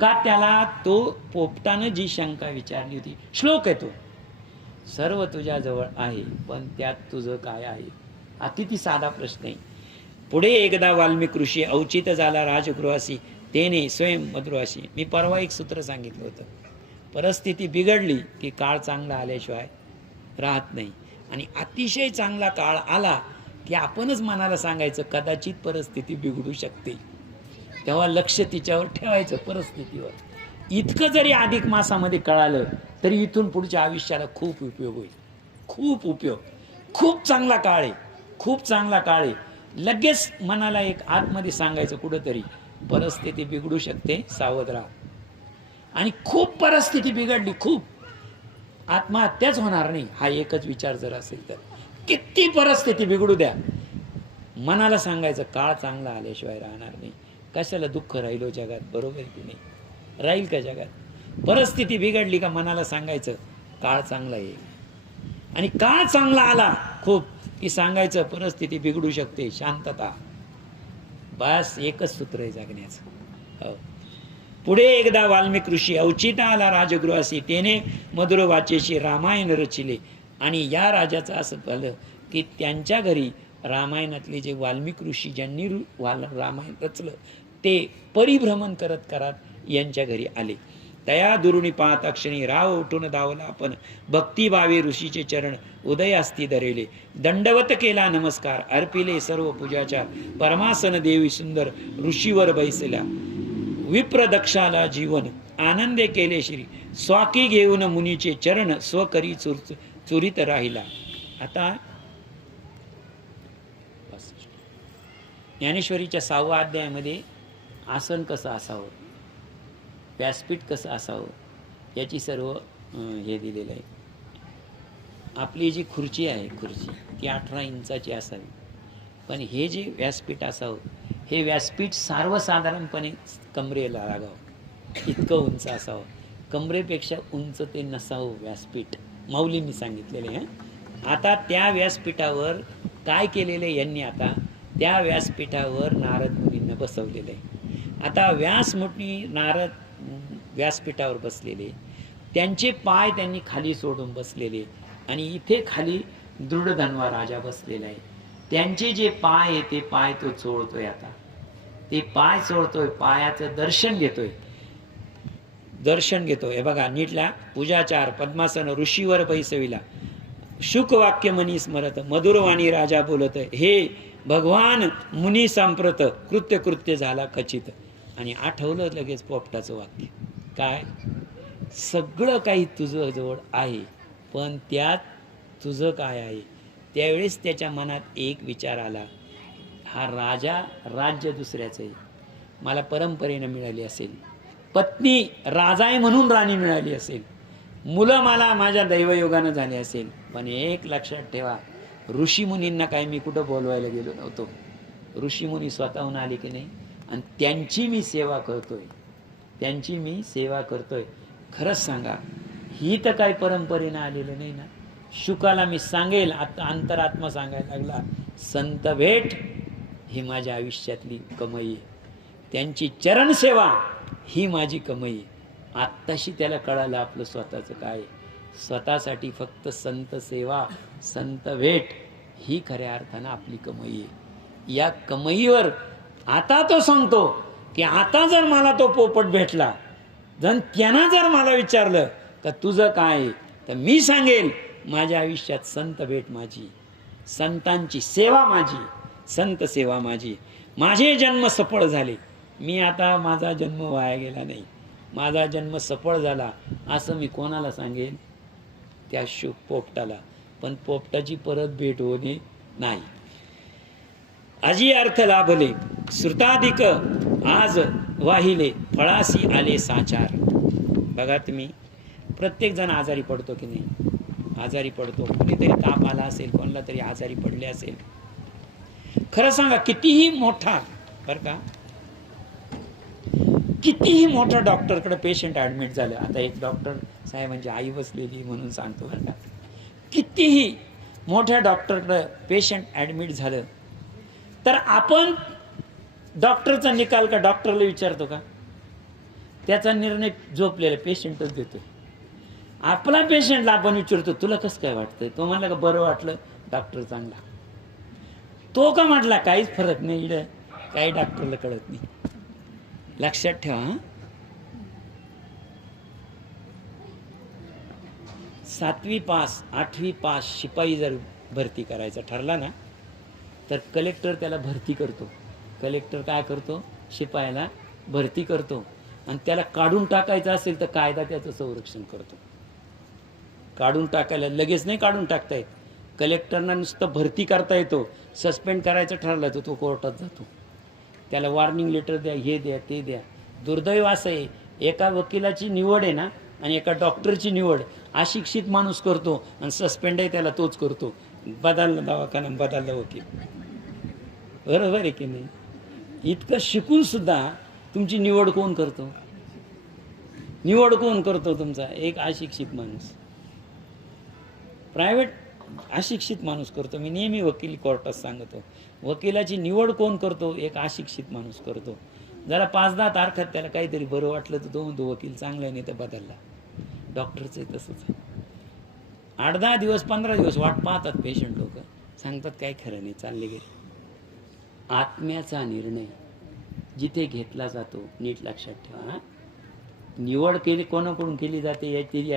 का त्याला तो पोपटानं जी शंका विचारली होती, श्लोक आहे तो, सर्व तुझ्याजवळ आहे पण त्यात तुझं काय आहे, हा किती साधा प्रश्न आहे. पुढे एकदा वाल्मिक ऋषी औचित झाला राजगृहासी, तेने स्वयं मधुराशी. मी परवा एक सूत्र सांगितलं होतं, परिस्थिती बिघडली की काळ चांगला आल्याशिवाय राहत नाही. आणि अतिशय चांगला काळ आला की आपणच मनाला सांगायचं कदाचित परिस्थिती बिघडू शकते, तेव्हा लक्ष तिच्यावर ठेवायचं, परिस्थितीवर. इतकं जरी अधिक मासामध्ये कळालं तरी इथून पुढच्या आयुष्याला खूप उपयोग होईल, खूप उपयोग. खूप चांगला काळ आहे, खूप चांगला काळ आहे. लगेच मनाला एक आतमध्ये सांगायचं कुठंतरी, परिस्थिती बिघडू शकते, सावध राहा. आणि खूप परिस्थिती बिघडली, खूप आत्महत्याच होणार नाही, हा एकच विचार जर असेल तर. किती परिस्थिती बिघडू द्या, मनाला सांगायचं काळ चांगला आल्याशिवाय राहणार नाही. कशाला दुःख राहिलो जगात, बरोबर की नाही? राहील का जगात? परिस्थिती बिघडली का मनाला सांगायचं काळ चांगला येईल. आणि काळ चांगला आला खूप की सांगायचं परिस्थिती बिघडू शकते, शांतता. बस एकच सूत्र आहे जगण्याचं. हो. पुढे एकदा वाल्मिक ऋषी औचिता आला राजगृहासी, तेने मधुर वाचेशी रामायण रचिले, आणि या राजाचं असं झालं की त्यांच्या घरी रामायणातले जे वाल्मिक ऋषी ज्यांनी रामायण रचलं ते परिभ्रमण करत करत यांच्या घरी आले. तया दुरुणी पाहता क्षणी राव उठून धावला आपण भक्तिभावे ऋषीचे चरण उदयास्ती धरेले. दंडवत केला नमस्कार अर्पिले सर्व पूजाचार परमासन देवी सुंदर ऋषीवर बैसल्या. विप्र दक्षाला जीवन आनंदे केले श्री स्वाकी घेऊन मुनीचे चरण स्वकरी चुरीत राहिला. आता ज्ञानेश्वरीच्या 6व्या अध्यायामध्ये आसन कसं असावं, व्यासपीठ कसं असावं याची सर्व हे दिलेलं आहे. आपली जी खुर्ची आहे खुर्ची ती 18 इंचाची असावी, पण हे जे व्यासपीठ असावं हे व्यासपीठ सर्वसाधारणपणे कमरेला लागावं, इतकं उंच असावं. कमरेपेक्षा उंच ते नसावं व्यासपीठ, माऊलींनी सांगितलेले आहे. आता त्या व्यासपीठावर काय केलेलं आहे यांनी, आता त्या व्यासपीठावर नारद मुनींना बसवलेलं आहे. आता व्यासमुनी नारद व्यासपीठावर बसलेले, त्यांचे पाय त्यांनी खाली सोडून बसलेले आणि इथे खाली दृढधन्वा राजा बसलेला आहे. त्यांचे जे पाय आहे ते पाय तो चोळतोय. आता ते पाय चोळतोय, पायाचं दर्शन घेतोय, दर्शन घेतोय. हे बघा नीटला पूजाचार पद्मासन ऋषीवर बैसविला. शुकवाक्य मनी स्मरत मधुरवाणी राजा बोलत हे भगवान मुनी सांप्रत कृत्य कृत्य झाला खचित. आणि आठवलं लगेच पोपटाचं वाक्य काय, सगळं काही तुझं जवळ आहे पण त्यात तुझं काय आहे. त्यावेळेस त्याच्या मनात एक विचार आला, हा राजा राज्य दुसऱ्याचं आहे, मला परंपरेनं मिळाली असेल, पत्नी राजा आहे म्हणून राणी मिळाली असेल, मुलं मला माझ्या दैवयोगानं झाले असेल, पण एक लक्षात ठेवा ऋषीमुनींना काय मी कुठं बोलवायला गेलो नव्हतो. ऋषीमुनी स्वतःहून आले की नाही आणि त्यांची मी सेवा करतोय, त्यांची मी सेवा करतोय. खरंच सांगा ही तर काही परंपरेनं आलेलं नाही ना. शुकाला मी सांगेल, आता अंतरात्मा सांगायला लागला, संत भेट ही माझ्या आयुष्यातली कमाई आहे, त्यांची चरणसेवा ही माझी कमाई आहे. आत्ताशी त्याला कळालं आपलं स्वतःचं काय, स्वतःसाठी फक्त संत सेवा संत भेट ही खऱ्या अर्थानं आपली कमाई आहे. या कमाईवर आता तो सांगतो की आता जर मला तो पोपट भेटला, जर त्यानं जर मला विचारलं तर तुझं काय, तर मी सांगेल माझ्या आयुष्यात संत भेट माझी, संतांची सेवा माझी, संत सेवा माझी, माझे जन्म सफळ झाले. मी आता माझा जन्म वाया गेला नाही, माझा जन्म सफळ झाला असं मी कोणाला सांगेन, त्या शुक पोपटाला. पण पोपटाची परत भेट होणे नाही. आजी अर्थ लाभले श्रुताधिक आज वाहिले फळासी आले साचार. बघा तुम्ही प्रत्येक जण आजारी पडतो की नाही, आजारी पडतो, कुणीतरी ताप आला असेल, कोणाला तरी आजारी पडले असेल. खरं सांगा कितीही मोठा, बरं का, कितीही मोठा डॉक्टरकडे पेशंट ॲडमिट झालं, आता एक डॉक्टर साहेबांची आई बसलेली म्हणून सांगतो बरं का, कितीही मोठ्या डॉक्टरकडे पेशंट ॲडमिट झालं तर आपण डॉक्टरचा निकाल का डॉक्टरला विचारतो का, त्याचा निर्णय झोपलेला पेशंटच देतोय. आपला पेशंटला आपण विचारतो तुला कसं काय वाटतंय, तो म्हणला का बरं वाटलं, डॉक्टर चांगला. तो का म्हटला काहीच फरक नाही, इकडे काही डॉक्टरला कळत नाही. लक्षात ठेवा, 7वी पास 8वी पास शिपाई जर भरती करायचा ठरला ना तर कलेक्टर त्याला भरती करतो. कलेक्टर काय करतो, शिपायाला भरती करतो आणि त्याला काढून टाकायचं असेल तर कायदा त्याचं संरक्षण करतो. काढून टाकायला लगेच नाही काढून टाकता येत, कलेक्टरना नुसतं भरती करता येतो. सस्पेंड करायचं ठरलं तर तो कोर्टात जातो, त्याला वॉर्निंग लेटर द्या, हे द्या ते द्या. दुर्दैव असं आहे, एका वकिलाची निवड आहे ना आणि एका डॉक्टरची निवड अशिक्षित माणूस करतो आणि सस्पेंडही त्याला तोच करतो. बदलला दवाखाना, बदलला वकील. बरोबर आहे की नाही. इतकं शिकून सुद्धा तुमची निवड कोण करतो, निवड कोण करतो तुमचा, एक अशिक्षित माणूस, प्रायव्हेट अशिक्षित माणूस करतो. मी नेहमी वकील कोर्टात सांगतो, वकिलाची निवड कोण करतो, एक अशिक्षित माणूस करतो. जरा 5-10 तारखात त्याला काहीतरी बरं वाटलं तर तो म्हणतो वकील चांगला नाही तर बदलला. डॉक्टरचं तसंच आहे. 8-10 दिवस 15 दिवस वाट पाहतात पेशंट लोक, सांगतात काय खरं नाही, चालले गेले. आत्म्याचा निर्णय जिथे घेतला जातो, नीट लक्षात ठेवा हा. निवड केली कोणाकडून केली जाते,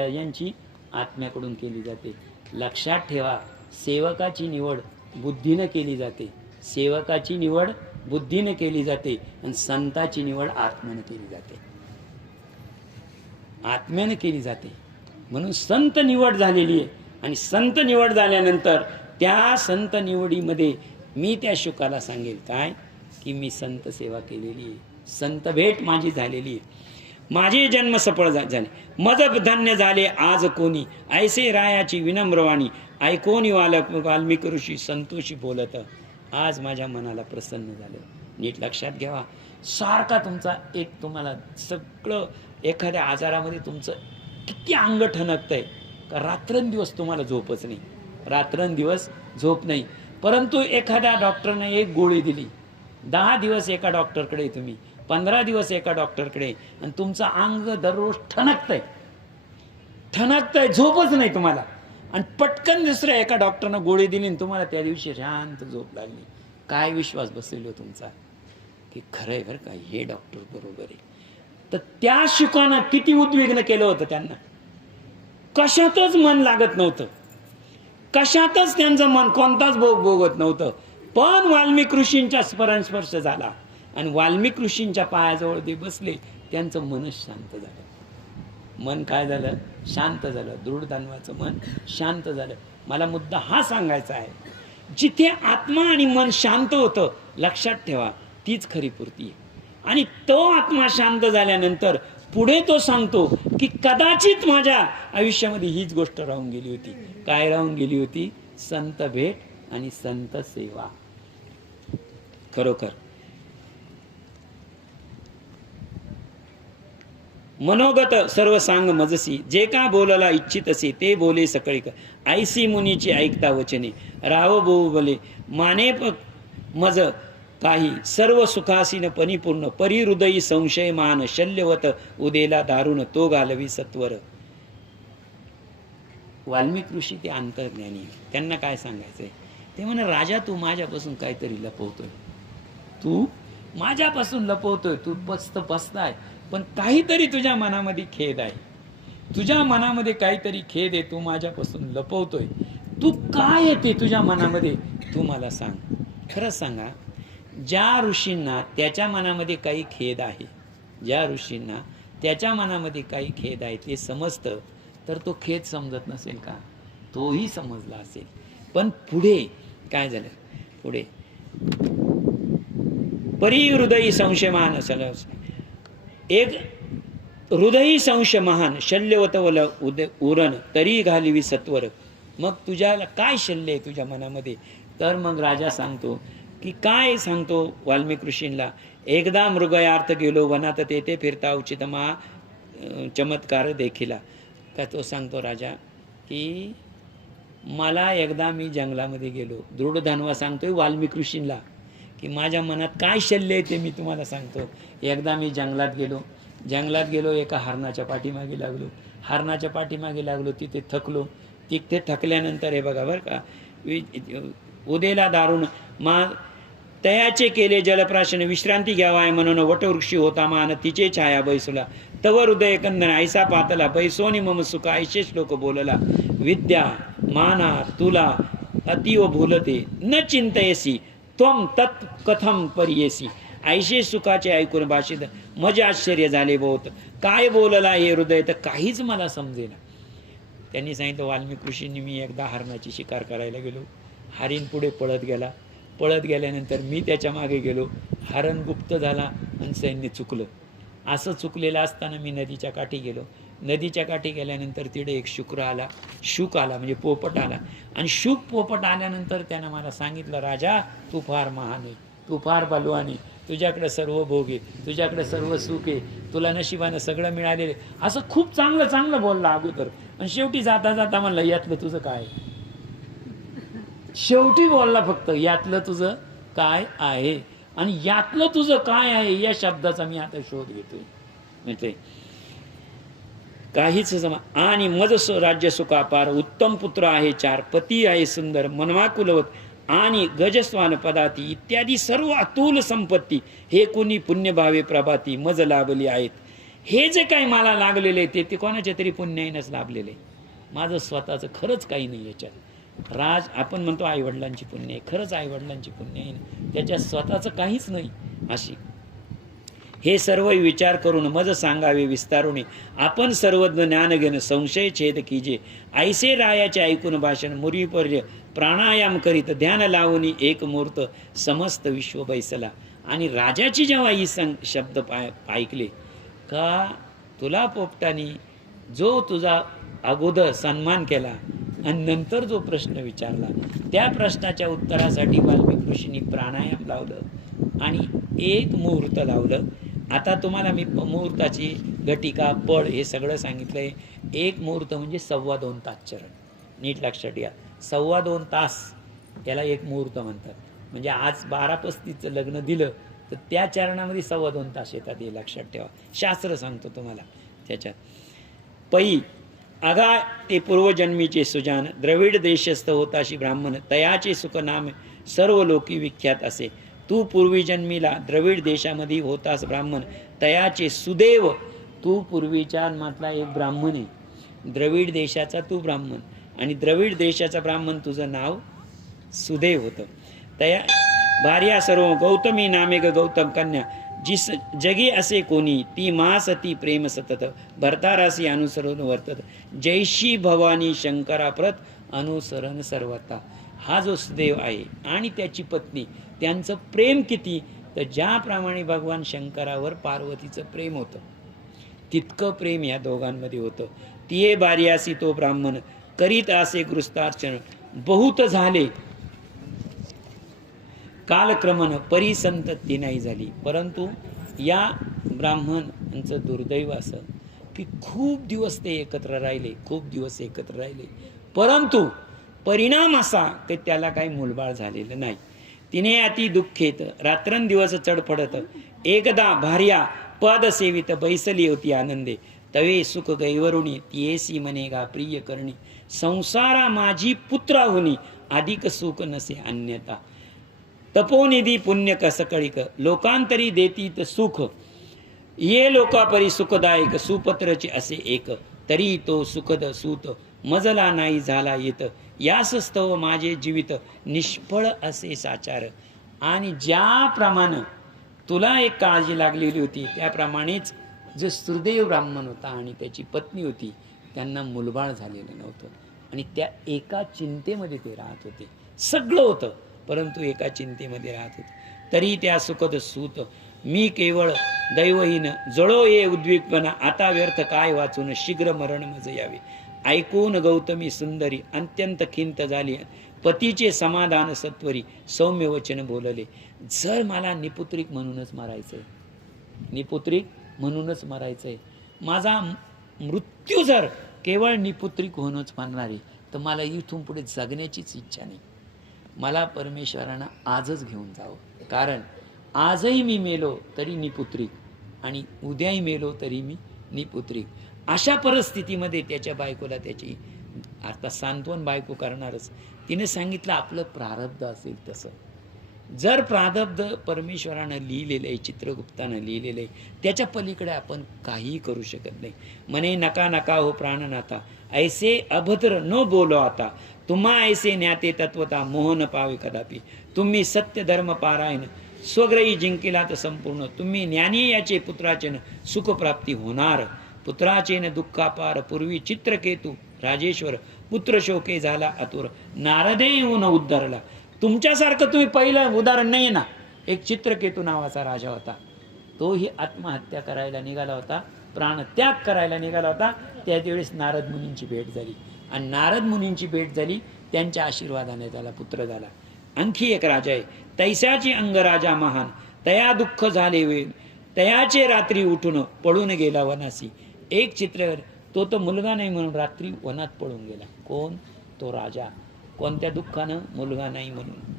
यांची आत्म्याकडून केली जाते. लक्षात ठेवा, सेवकाची निवड बुद्धीनं केली जाते, सेवकाची निवड बुद्धीनं केली जाते, आणि संताची निवड आत्म्यानं केली जाते, आत्म्यानं केली जाते. म्हणून संत निवड झालेली आहे, आणि संत निवड झाल्यानंतर त्या संत निवडीमध्ये मी त्या शुकाला सांगेल काय, की मी संत सेवा केलेली आहे, संत भेट माझी झालेली आहे, माझे जन्म सफळ झाले, मज धन्य झाले आज कोणी, ऐसे रायाची विनम्रवाणी, ऐकोनी वाल्मिकी ऋषी संतोषी बोलत, आज माझ्या मनाला प्रसन्न झालं. नीट लक्षात घ्यावा, सारखा तुमचा एक तुम्हाला सगळं एखाद्या आजारामध्ये तुमचं किती अंग ठणकतंय का, रात्रंदिवस तुम्हाला झोपच नाही, रात्रंदिवस झोप नाही. परंतु एखाद्या डॉक्टरने एक गोळी दिली, 10 दिवस एका डॉक्टरकडे, तुम्ही 15 दिवस एका डॉक्टरकडे, आणि तुमचं अंग दररोज ठणकतंय, झोपच नाही तुम्हाला, आणि पटकन दुसऱ्या एका डॉक्टरनं गोळी दिली आणि तुम्हाला त्या दिवशी शांत झोप लागली. काय विश्वास बसलो तुमचा की खरंय बरं का, हे डॉक्टर बरोबर आहे. तर त्या शुकानं किती उद्विग्न केलं होतं त्यांना, कशातच मन लागत नव्हतं, कशातच त्यांचं मन कोणताच भोग भोगत नव्हतं. पण वाल्मिकी ऋषींचा स्मरणस्पर्श झाला, आणि वाल्मिकी ऋषींच्या पायाजवळ ते बसले, त्यांचं मनच शांत झालं. मन काय झालं, शांत झालं. दृढदानवाचं मन शांत झालं. मला मुद्दा हा सांगायचा आहे, जिथे आत्मा आणि मन शांत होतं, लक्षात ठेवा, तीच खरी पूर्ती आहे. आणि तो आत्मा शांत झाल्यानंतर पुढे तो सांगतो की कदाचित माझ्या आयुष्यामध्ये हीच गोष्ट राहून गेली होती. काय राहून गेली होती? संत भेट आणि संत सेवा. खरोखर मनोगत सर्व सांग मजसी, जे का बोलला इच्छित असे ते बोले सकळी. ऐसी मुनीची ऐकता वचने, राव बोऊ बोले माने मज काही, सर्व सुखासीन परिपूर्ण, परिहृदयी संशय मान, शल्यवत उदेला दारुण, तो घालवी सत्वर. वाल्मिकी ऋषी ते अंतर्ज्ञानी, त्यांना काय सांगायचंय? ते म्हणे, राजा तू माझ्यापासून काहीतरी लपवतोय, तू माझ्यापासून लपवतोय, तू पसताय, पण काहीतरी तुझ्या मनामध्ये खेद आहे, तुझ्या मनामध्ये काहीतरी खेद आहे, तू माझ्यापासून लपवतोय. तू काय येते तुझ्या मनामध्ये, तू मला सांग. खरंच सांगा, ज्या ऋषींना त्याच्या मनामध्ये काही खेद आहे, ज्या ऋषींना त्याच्या मनामध्ये काही खेद आहे ते समजतं, तर तो खेद समजत नसेल का? तोही समजला असेल. पण पुढे काय झालं? पुढे परिहृदयी संशयमान, एक हृदयी संशय महान, शल्यवतवल उरण, तरी घालवी सत्वर. मग तुझ्याला काय शल्य आहे तुझ्या मनामध्ये? तर मग राजा सांगतो की काय सांगतो वाल्मिकी ऋषींना, एकदा मृगयार्थ गेलो वनात, तेथे फिरता उचित मा चमत्कार देखिला. का तो सांगतो राजा की मला एकदा मी जंगलामध्ये गेलो. दृढधानवा सांगतोय वाल्मिकी ऋषींना की माझ्या मनात काय शल्य आहे ते मी तुम्हाला सांगतो. एकदा मी जंगलात गेलो, एका हरणाच्या पाठीमागे लागलो, हरणाच्या पाठीमागे लागलो, तिथे थकलो. तिथे थकल्यानंतर हे बघा बरं का, उदेला दारुण मा तयाचे केले जलप्राशन, विश्रांती घ्यावाय म्हणून वटवृक्षी होता मान, तिचे छाया बैसला. तव हृदय कंदन ऐसा पातला, बैसोनी मम सुख ऐसे श्लोक बोलला. विद्या माना तुला अतीव भूलते, न चिंतयसी त्वम तत् कथम परियेसी. ऐशे सुखाचे ऐकून भाषित मज आश्चर्य झाले बहुत. काय बोलला हे हृदय, तर काहीच मला समजेना. त्यांनी सांगितलं, वाल्मिकी ऋषींनी, मी एकदा हरणाची शिकार करायला गेलो, हरिण पुढे पळत गेला, पळत गेल्यानंतर मी त्याच्या मागे गेलो, हरण गुप्त झाला आणि सैन्य चुकलं. असं चुकलेलं असताना मी नदीच्या काठी गेलो. नदीच्या काठी गेल्यानंतर तिथे एक शुक आला म्हणजे पोपट आला. आणि शुक पोपट आल्यानंतर त्यानं मला सांगितलं, राजा तू फार महान आहे, तू फार बलवान आहे, तुझ्याकडे सर्व भोग आहे, तुझ्याकडे सर्व सुख आहे, तुला नशिबानं सगळं मिळालेलं आहे. असं खूप चांगलं बोलला अगोदर, आणि शेवटी जाता जाता म्हणलं, यातलं तुझं काय? शेवटी बोलला फक्त, यातलं तुझं काय आहे. आणि यातलं तुझं काय आहे या शब्दाचा मी आता शोध घेतोय. म्हणजे काहीच आणि मज राज्य सुखापार, उत्तम पुत्र आहे 4, पती आहे सुंदर, मनवा कुलवत आणि गजस्वान पदाती इत्यादी सर्व अतुल संपत्ती, हे कोणी पुण्यभावे प्रभाती मज लाभली आहेत. हे जे काही मला लागलेले ते कोणाच्या तरी पुण्यानेच लाभलेले, माझं स्वतःचं खरंच काही नाही याच्यात. राज आपण म्हणतो आईवडिलांची पुण्य आहे, खरंच आईवडिलांची पुण्य आहे, त्याच्यात स्वतःचं काहीच नाही. अशी हे सर्व विचार करून मज सांगावे विस्तारुणे, आपण सर्व ज्ञान घेणं संशय छेद कीजे. ऐसे रायाचे ऐकून भाषण मुरीपर्य प्राणायाम करीत, ध्यान लावून एक मुहूर्त समस्त विश्व बैसला. आणि राजाची जेव्हा ही शब्द ऐकले का, तुला पोपटाने जो तुझा अगोदर सन्मान केला आणि नंतर जो प्रश्न विचारला, त्या प्रश्नाच्या उत्तरासाठी वाल्मिक ऋषींनी प्राणायाम लावलं आणि एक मुहूर्त लावलं. आता तुम्हाला मी मुहूर्ताची घटिका पळ हे सगळं सांगितलंय. एक मुहूर्त म्हणजे 2.25 तास चरण, नीट लक्षात घ्या. 2.25 तास याला एक मुहूर्त म्हणतात. म्हणजे आज 12:35चं लग्न दिलं तर त्या चरणामध्ये 2.25 तास येतात, हे लक्षात ठेवा. शास्त्र सांगतो तुम्हाला त्याच्यात. पै अगा ते पूर्वजन्मीचे सुजान, द्रविड देशस्थ होताशी ब्राह्मण, तयाचे सुखनाम सर्व लोकी विख्यात असे. तू पूर्वी जन्मीला द्रविड देशामध्ये होतास ब्राह्मण, तयाचे सुदेव, तू पूर्वीच्या मातला एक ब्राह्मण आहे, द्रविड देशाचा तू ब्राह्मण, आणि द्रविड देशाचा ब्राह्मण तुझं नाव सुदेव होतं. तया भार्या सर्व गौतमी नामे ग गौतम कन्या, जिस जगी असे कोणी, ती मास ती प्रेम सतत, भरतारासी अनुसरण वर्तत, जैशी भवानी शंकरा प्रत अनुसरण सर्वता. हा जो सुदेव आहे आणि त्याची पत्नी, त्यांचं प्रेम किती, तर ज्याप्रमाणे भगवान शंकरावर पार्वतीचं प्रेम होतं तितकं प्रेम या दोघांमध्ये होतं. तिये बार्यासी तो ब्राह्मण, करीत असे गृस्तार्चन, बहुत झाले कालक्रमण, परिसंतती नाही झाली. परंतु या ब्राह्मणांचं दुर्दैव असं की खूप दिवस ते एकत्र राहिले, खूप दिवस एकत्र राहिले, परंतु परिणाम असा की त्याला काही मुलबाळ झालेलं नाही. तिने अति दुःखेत रात्रंदिवस चढपडत, एकदा भार्या पद सेवित बैसली होती आनंदे, तवे सुख गैवरुणी तियेसी मने गा प्रिय करणी, संसारा माझी पुत्रा होनी अधिक सुख नसे अन्यता. तपोनिधी पुण्य कसकळिक, लोकांतरी देतीत सुख, ये लोकापरी सुखदायक, सुपत्रचे असे एक, तरी तो सुखद सूत मजला नाही झाला येत, यासस्तव माझे जीवित निष्फळ असे साचार. आणि ज्याप्रमाणे तुला एक काळजी लागलेली होती त्याप्रमाणेच जो सुदेव ब्राह्मण होता आणि त्याची पत्नी होती, त्यांना मुलबाळ झालेलं नव्हतं आणि त्या एका चिंतेमध्ये ते राहत होते. सगळं होतं परंतु एका चिंतेमध्ये राहत होते. तरी त्या सुखद सूत, मी केवळ दैवहीन, जळो ये उद्विग्नपणा, आता व्यर्थ काय वाचून, शीघ्र मरण मज यावे. ऐकून गौतमी सुंदरी अत्यंत खिंत झाली, पतीचे समाधान सत्वरी सौम्य वचन बोलले. जर मला निपुत्रिक म्हणूनच मारायचंय, निपुत्रिक म्हणूनच मरायचंय, माझा मृत्यू जर केवळ निपुत्रिक होऊनच मारणार आहे तर मला इथून पुढे जगण्याचीच इच्छा नाही. मला परमेश्वरानं आजच घेऊन जावं, कारण आजही मी मेलो तरी निपुत्रिक आणि उद्याही मेलो तरी मी निपुत्रिक. अशा परिस्थितीमध्ये त्याच्या बायकोला त्याची आता सांत्वन बायको करणारच. तिने सांगितलं आपलं प्रारब्ध असेल तसं. जर प्रारब्ध परमेश्वरानं लिहिलेलं आहे, चित्रगुप्तानं लिहिलेलं आहे, त्याच्या पलीकडे आपण काहीही करू शकत नाही. म्हणे नका नका हो प्राणनाथा, ऐसे अभद्र न बोलो आता, तुम्हा ऐसे न्याते तत्वता मोह न पावे कदापि. तुम्ही सत्य धर्म पारायण स्वग्रही जिंकिलात संपूर्ण, तुम्ही ज्ञानी याचे पुत्राचे सुखप्राप्ती होणार. पुत्राचेन दुःखापार पूर्वी चित्रकेतू राजेश्वर, पुत्र शोके झाला आतुर, नारदे येऊन उद्धारला. तुमच्यासारखं तुम्ही पहिलं उदाहरण नाही ना. एक चित्रकेतू नावाचा राजा होता, तोही आत्महत्या करायला निघाला होता, प्राणत्याग करायला निघाला होता. त्यावेळेस नारद मुनींची भेट झाली आणि नारद मुनींची भेट झाली, त्यांच्या आशीर्वादाने त्याला पुत्र झाला. आणखी एक राजा आहे, तैसाची अंगराजा महान, तया दुःख झाले वेळ, तयाचे रात्री उठून पळून गेला वनासी. एक चित्र, तो तर मुलगा नाही म्हणून रात्री वनात पळून गेला. कोण? तो राजा. कोणत्या दुःखानं? मुलगा नाही म्हणून.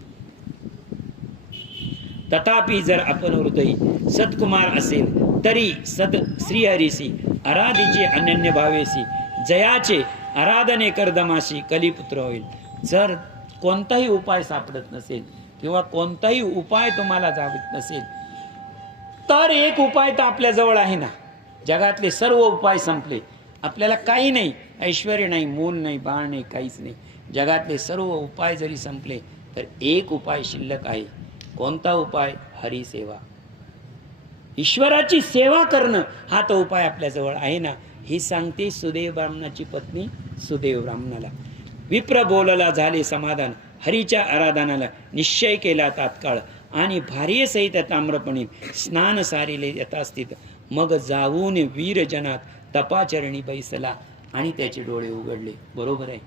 तथापि जर आपण हृदयी सत्कुमार असेल तरी सद श्रीहरीसी आराधीचे अनन्य भावेसी, जयाचे आराधने कर्दमाशी कलिपुत्र होईल. जर कोणताही उपाय सापडत नसेल किंवा कोणताही उपाय तुम्हाला जावीत नसेल, तर एक उपाय तर आपल्या जवळ आहे ना. जगातले सर्व उपाय संपले, आपल्याला काही नाही, ऐश्वर्य नाही, मूल नाही, बाळ नाही, काहीच नाही. जगातले सर्व उपाय जरी संपले तर एक उपाय शिल्लक आहे. कोणता उपाय? हरिसेवा. ईश्वराची सेवा करणं हा तो उपाय आपल्याजवळ आहे ना. ही सांगते सुदेव ब्राह्मणाची पत्नी सुदेव ब्राह्मणाला. विप्र बोलला झाले समाधान, हरीच्या आराधनाला निश्चय केला तात्काळ. आणि भार्ये सहित ताम्रपणी स्नान सारिले यथास्थित. मग जाऊन वीरजनात तपाचरणी बैसला आणि त्याचे डोळे उघडले. बरोबर आहे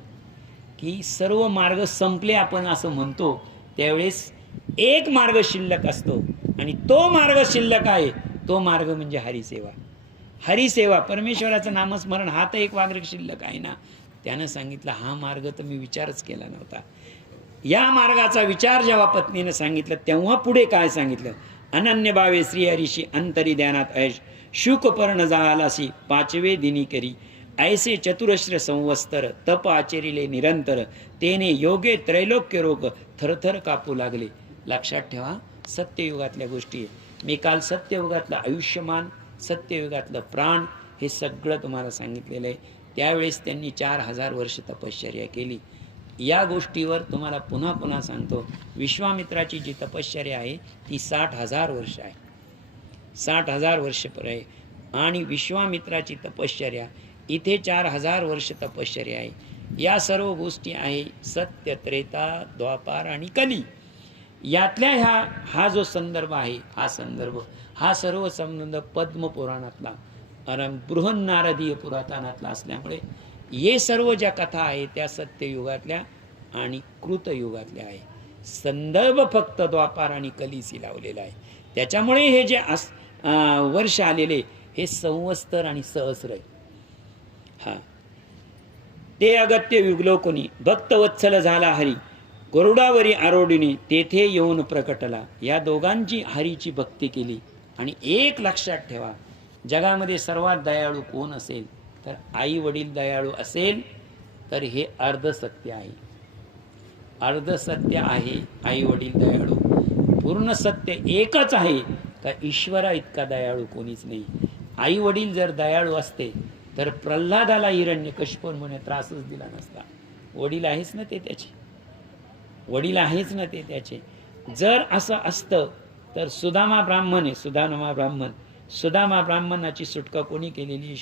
की सर्व मार्ग संपले आपण असं म्हणतो, त्यावेळेस एक मार्ग शिल्लक असतो आणि तो मार्ग शिल्लक आहे. तो मार्ग म्हणजे हरिसेवा. हरिसेवा, परमेश्वराचं नामस्मरण हा तर एक मार्ग शिल्लक आहे ना. त्यानं सांगितलं हा मार्ग तर मी विचारच केला नव्हता. या मार्गाचा विचार जेव्हा पत्नीने सांगितलं तेव्हा पुढे काय सांगितलं? अनन्य भावे श्रीहरीशी अंतरी ध्यानात ऐश, शुकपर्ण जालासी पाचवे दिनी करी. ऐसे चतुरश्र संवत्सर तप आचरिले निरंतर. तेने योगे त्रैलोक्य रोग थरथर कापू लागले. लक्षात ठेवा, सत्ययुगातल्या गोष्टी. मी काल सत्ययुगातलं आयुष्यमान, सत्ययुगातलं प्राण हे सगळं तुम्हाला सांगितलेलं आहे. त्यावेळेस त्यांनी 4000 वर्ष तपश्चर्या केली. या गोष्टीवर तुम्हाला पुन्हा पुन्हा सांगतो, विश्वामित्राची जी तपश्चर्या आहे ती 60,000 वर्ष आहे. 60,000 वर्ष आहे. आणि विश्वामित्राची तपश्चर्या इथे 4000 वर्ष तपश्चर्या आहे. या सर्व गोष्टी आहे सत्य, त्रेता, द्वापार आणि कली. यातल्या हा जो संदर्भ आहे, हा सर्व संबंध पद्मपुराणातला आणि बृहन्नारदीय पुरातनातला असल्यामुळे हे सर्व ज्या कथा आहेत त्या सत्ययुगातल्या आणि कृतयुगातल्या आहे. संदर्भ फक्त द्वापार आणि कलीसी लावलेला आहे. त्याच्यामुळे हे जे वर्ष आलेले हे संवत्सर आणि सहस्र आहे. हा ते अगत्य विलोकनी भक्तवत्सल झाला हरी, गरुडावरी आरोढीने तेथे येऊन प्रकटला. या दोघांची हरीची भक्ती केली. आणि एक लक्षात ठेवा, जगामध्ये सर्वात दयाळू कोण असेल तर आई वडील दयाळू असेल तर हे अर्धसत्य आहे. अर्धसत्य आहे आई वडील दयाळू. पूर्ण सत्य एकच आहे का ईश्वरा इतका दयाळू कोणीच नाही. आई वडील जर दयाळू असते तर प्रल्हादाला हिरण्यकशिपू म्हणे त्रासच दिला नसता. वडील आहेच ना ते त्याचे, वडील आहेच ना ते त्याचे. जर असं असतं तर सुदामा ब्राह्मणाची सुटका कोणी केलेली आहे?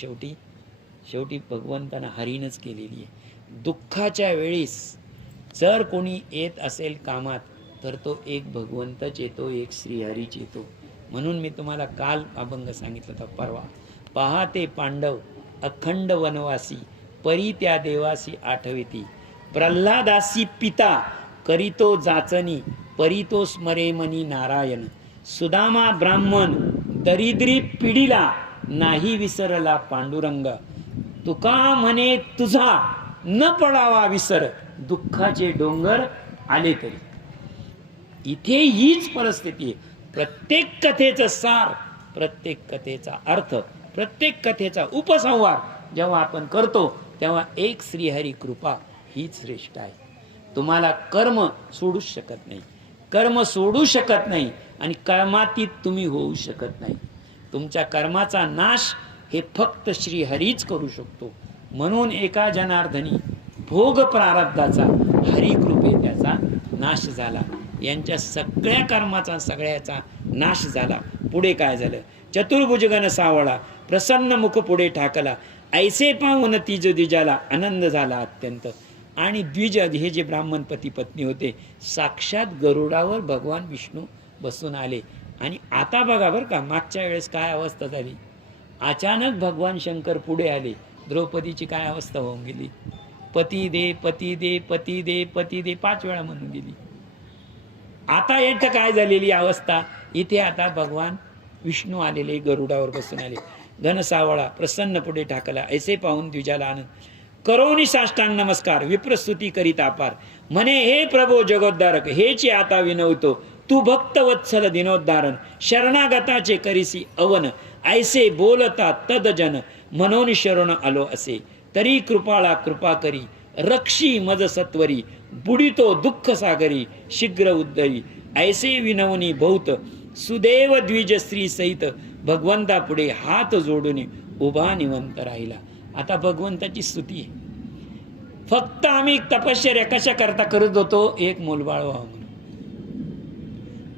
शेवटी भगवंतानं हरीनच केलेली आहे. दुःखाच्या वेळेस जर कोणी येत असेल कामात तर तो एक भगवंतच येतो, एक श्रीहरीच येतो. म्हणून मी तुम्हाला काल अभंग सांगितलं होता परवा. पहाते पांडव अखंड वनवासी, परी त्या देवासी आठविती. प्रल्हादासी पिता करीतो जाचनी, परी तो स्मरे मनी नारायण. सुदामा ब्राह्मण दरिद्री पिढीला, नाही विसरला पांडुरंग. तुका म्हणे तुझा न पडावा विसर, दुःखाचे डोंगर आले तरी. इथे हीच परिस्थिती आहे. प्रत्येक कथेचं सार, प्रत्येक कथेचा अर्थ, प्रत्येक कथेचा उपसंहार जेव्हा आपण करतो तेव्हा एक श्रीहरी कृपा हीच श्रेष्ठ आहे. तुम्हाला कर्म सोडूच शकत नाही, कर्म सोडू शकत नाही आणि कर्मातीत तुम्ही होऊ शकत नाही. तुमच्या कर्माचा नाश हे फक्त श्रीहरीच करू शकतो. म्हणून एका जनार्दनी भोग प्रारब्धाचा हरिकृपे त्याचा नाश झाला. यांच्या सगळ्या कर्माचा सगळ्याचा नाश झाला. पुढे काय झालं? चतुर्भुजगण सावळा, प्रसन्न मुख पुढे ठाकला. ऐसे पाहून तिज द्विजाला आनंद झाला अत्यंत. आणि द्विज हे जे ब्राह्मण पती पत्नी होते, साक्षात गरुडावर भगवान विष्णू बसून आले. आणि आता बघा बरं का, मागच्या वेळेस काय अवस्था झाली. अचानक भगवान शंकर पुढे आले. द्रौपदीची काय अवस्था होऊन गेली. पती दे पती दे पती दे पती दे 5 वेळा म्हणून गेली. आता इथं काय झालेली अवस्था, इथे आता भगवान विष्णू आलेले, गरुडावर बसून आले. घनसावळा प्रसन्न पुढे ठाकला. ऐसे पाहून द्विजाला आनंद. करोनी साष्टांग नमस्कार, विप्रस्तुती करीत अपार. म्हणे हे प्रभो जगोद्धारक, हेची आता विनवतो. तू भक्त वत्सल दिनोद्धारण, शरणागताचे करीसी अवन. ऐसे बोलता तद जन, म्हणून शरण आलो असे, तरी कृपाळा कृपा करी, रक्षी मज सत्वरी, बुडितो दुःख सागरी, शीघ्र उद्धरी, ऐसे विनवनी बहुत, सुदेव द्विज स्त्री सहित, भगवंता पुढे हात जोडून उभा निवंत राहिला. आता भगवंताची स्तुती आहे. फक्त आम्ही तपश्चर्या कशा करता करत होतो, एक मूलबाळ व्हावं म्हणून.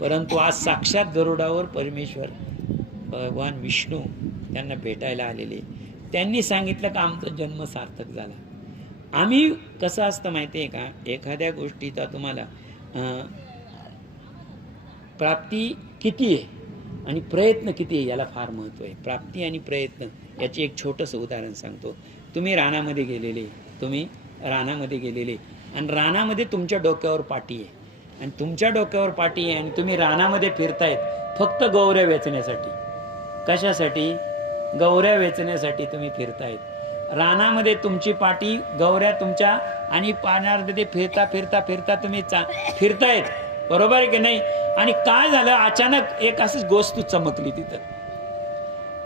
परंतु आज साक्षात गरुडावर परमेश्वर भगवान विष्णू त्यांना भेटायला आलेले. त्यांनी सांगितलं का आमचा जन्म सार्थक झाला. आम्ही कसं असतं माहिती आहे का, एखाद्या गोष्टीचा तुम्हाला प्राप्ती किती आहे आणि प्रयत्न किती आहे याला फार महत्त्व आहे. प्राप्ती आणि प्रयत्न याचे एक छोटंसं उदाहरण सांगतो. तुम्ही रानामध्ये गेलेले आणि रानामध्ये तुमच्या डोक्यावर पाटी आहे आणि तुमच्या डोक्यावर पाटी आहे आणि तुम्ही रानामध्ये फिरतायत फक्त गौऱ्या वेचण्यासाठी. कशासाठी? गौऱ्या वेचण्यासाठी तुम्ही फिरतायत. रानामध्ये तुमची पाटी गौऱ्या तुमच्या आणि पाण्यामध्ये फिरता फिरता फिरता तुम्ही फिरतायत, बरोबर आहे की नाही. आणि काय झालं, अचानक एक अशीच वस्तू चमकली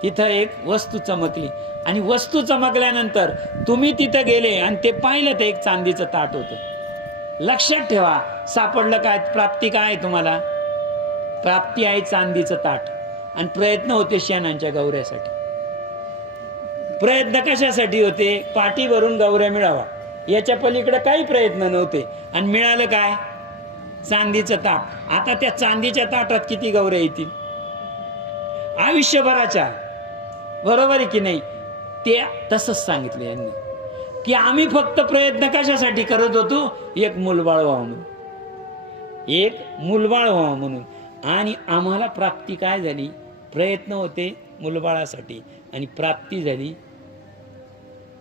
तिथं एक वस्तू चमकली आणि वस्तू चमकल्यानंतर तुम्ही तिथं गेले आणि ते पाहिलं, ते एक चांदीचं ताट होतं. लक्षात ठेवा, सापडलं काय? प्राप्ती काय आहे तुम्हाला? प्राप्ती आहे चांदीचं ताट आणि प्रयत्न होते शेणांच्या गौऱ्यासाठी. प्रयत्न कशासाठी होते? पाटी भरून गौऱ्या मिळावा, याच्या पलीकडे काही प्रयत्न नव्हते. आणि मिळालं काय? चांदीचं ताट. आता त्या चांदीच्या ताटात किती गौऱ्या येतील? आयुष्यभराच्या, बरोबर आहे की नाही. ते तसंच सांगितलं यांनी की आम्ही फक्त प्रयत्न कशासाठी करत होतो? एक मूलबाळ व्हावं म्हणून. आणि आम्हाला प्राप्ती काय झाली? प्रयत्न होते मूलबाळासाठी आणि प्राप्ती झाली.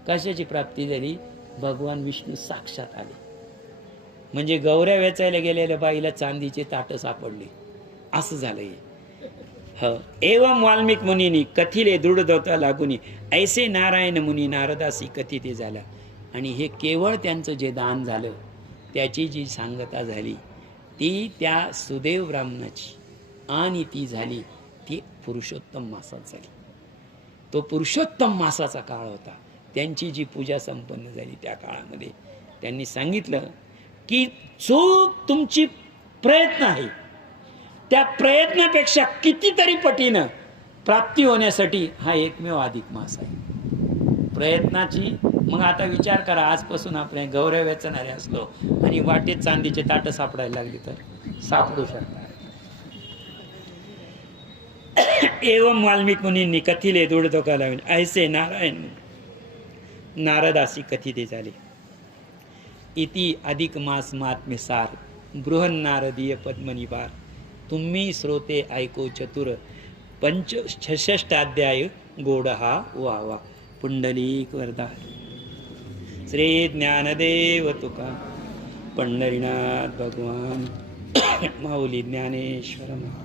कशाची प्राप्ती झाली? भगवान विष्णू साक्षात आले. म्हणजे गौऱ्या वेचायला गेलेल्या बाईला चांदीचे ताट सापडले, असं झालंय. एवं वाल्मिक मुनीनी कथिले दृढदत्ता लागुनी, ऐसे नारायण मुनी नारदासी कथिते झाला. आणि हे केवळ त्यांचं जे दान झालं त्याची जी सांगता झाली ती त्या सुदेव ब्राह्मणाची, आणि ती झाली ती पुरुषोत्तम मासात झाली. तो पुरुषोत्तम मासाचा काळ होता. त्यांची जी पूजा संपन्न झाली त्या काळामध्ये त्यांनी सांगितलं की जो तुमची प्रयत्न आहे त्या प्रयत्नापेक्षा कितीतरी पटीनं प्राप्ती होण्यासाठी हा एकमेव अधिक मास आहे प्रयत्नाची. मग आता विचार करा, आजपासून आपण गौऱ्या वेचणारे असलो आणि वाटेत चांदीचे ताटं सापडायला लागली तर सापडू शकणार. एवं वाल्मिक मुनींनी कथिले दृढदोका लावून, ऐसे नारायण नारदासी कथिते झाले. इति अधिक मास महात्म्य सार, बृहन्नारदीय पद्मनिवार. तुम्ही श्रोते ऐको चतुर, 65 अध्याय गोड हा वावा. पुंडलिक वरदा. श्री ज्ञानदेव तुका, पंढरीनाथ भगवान, माऊली ज्ञानेश्वर महाराज.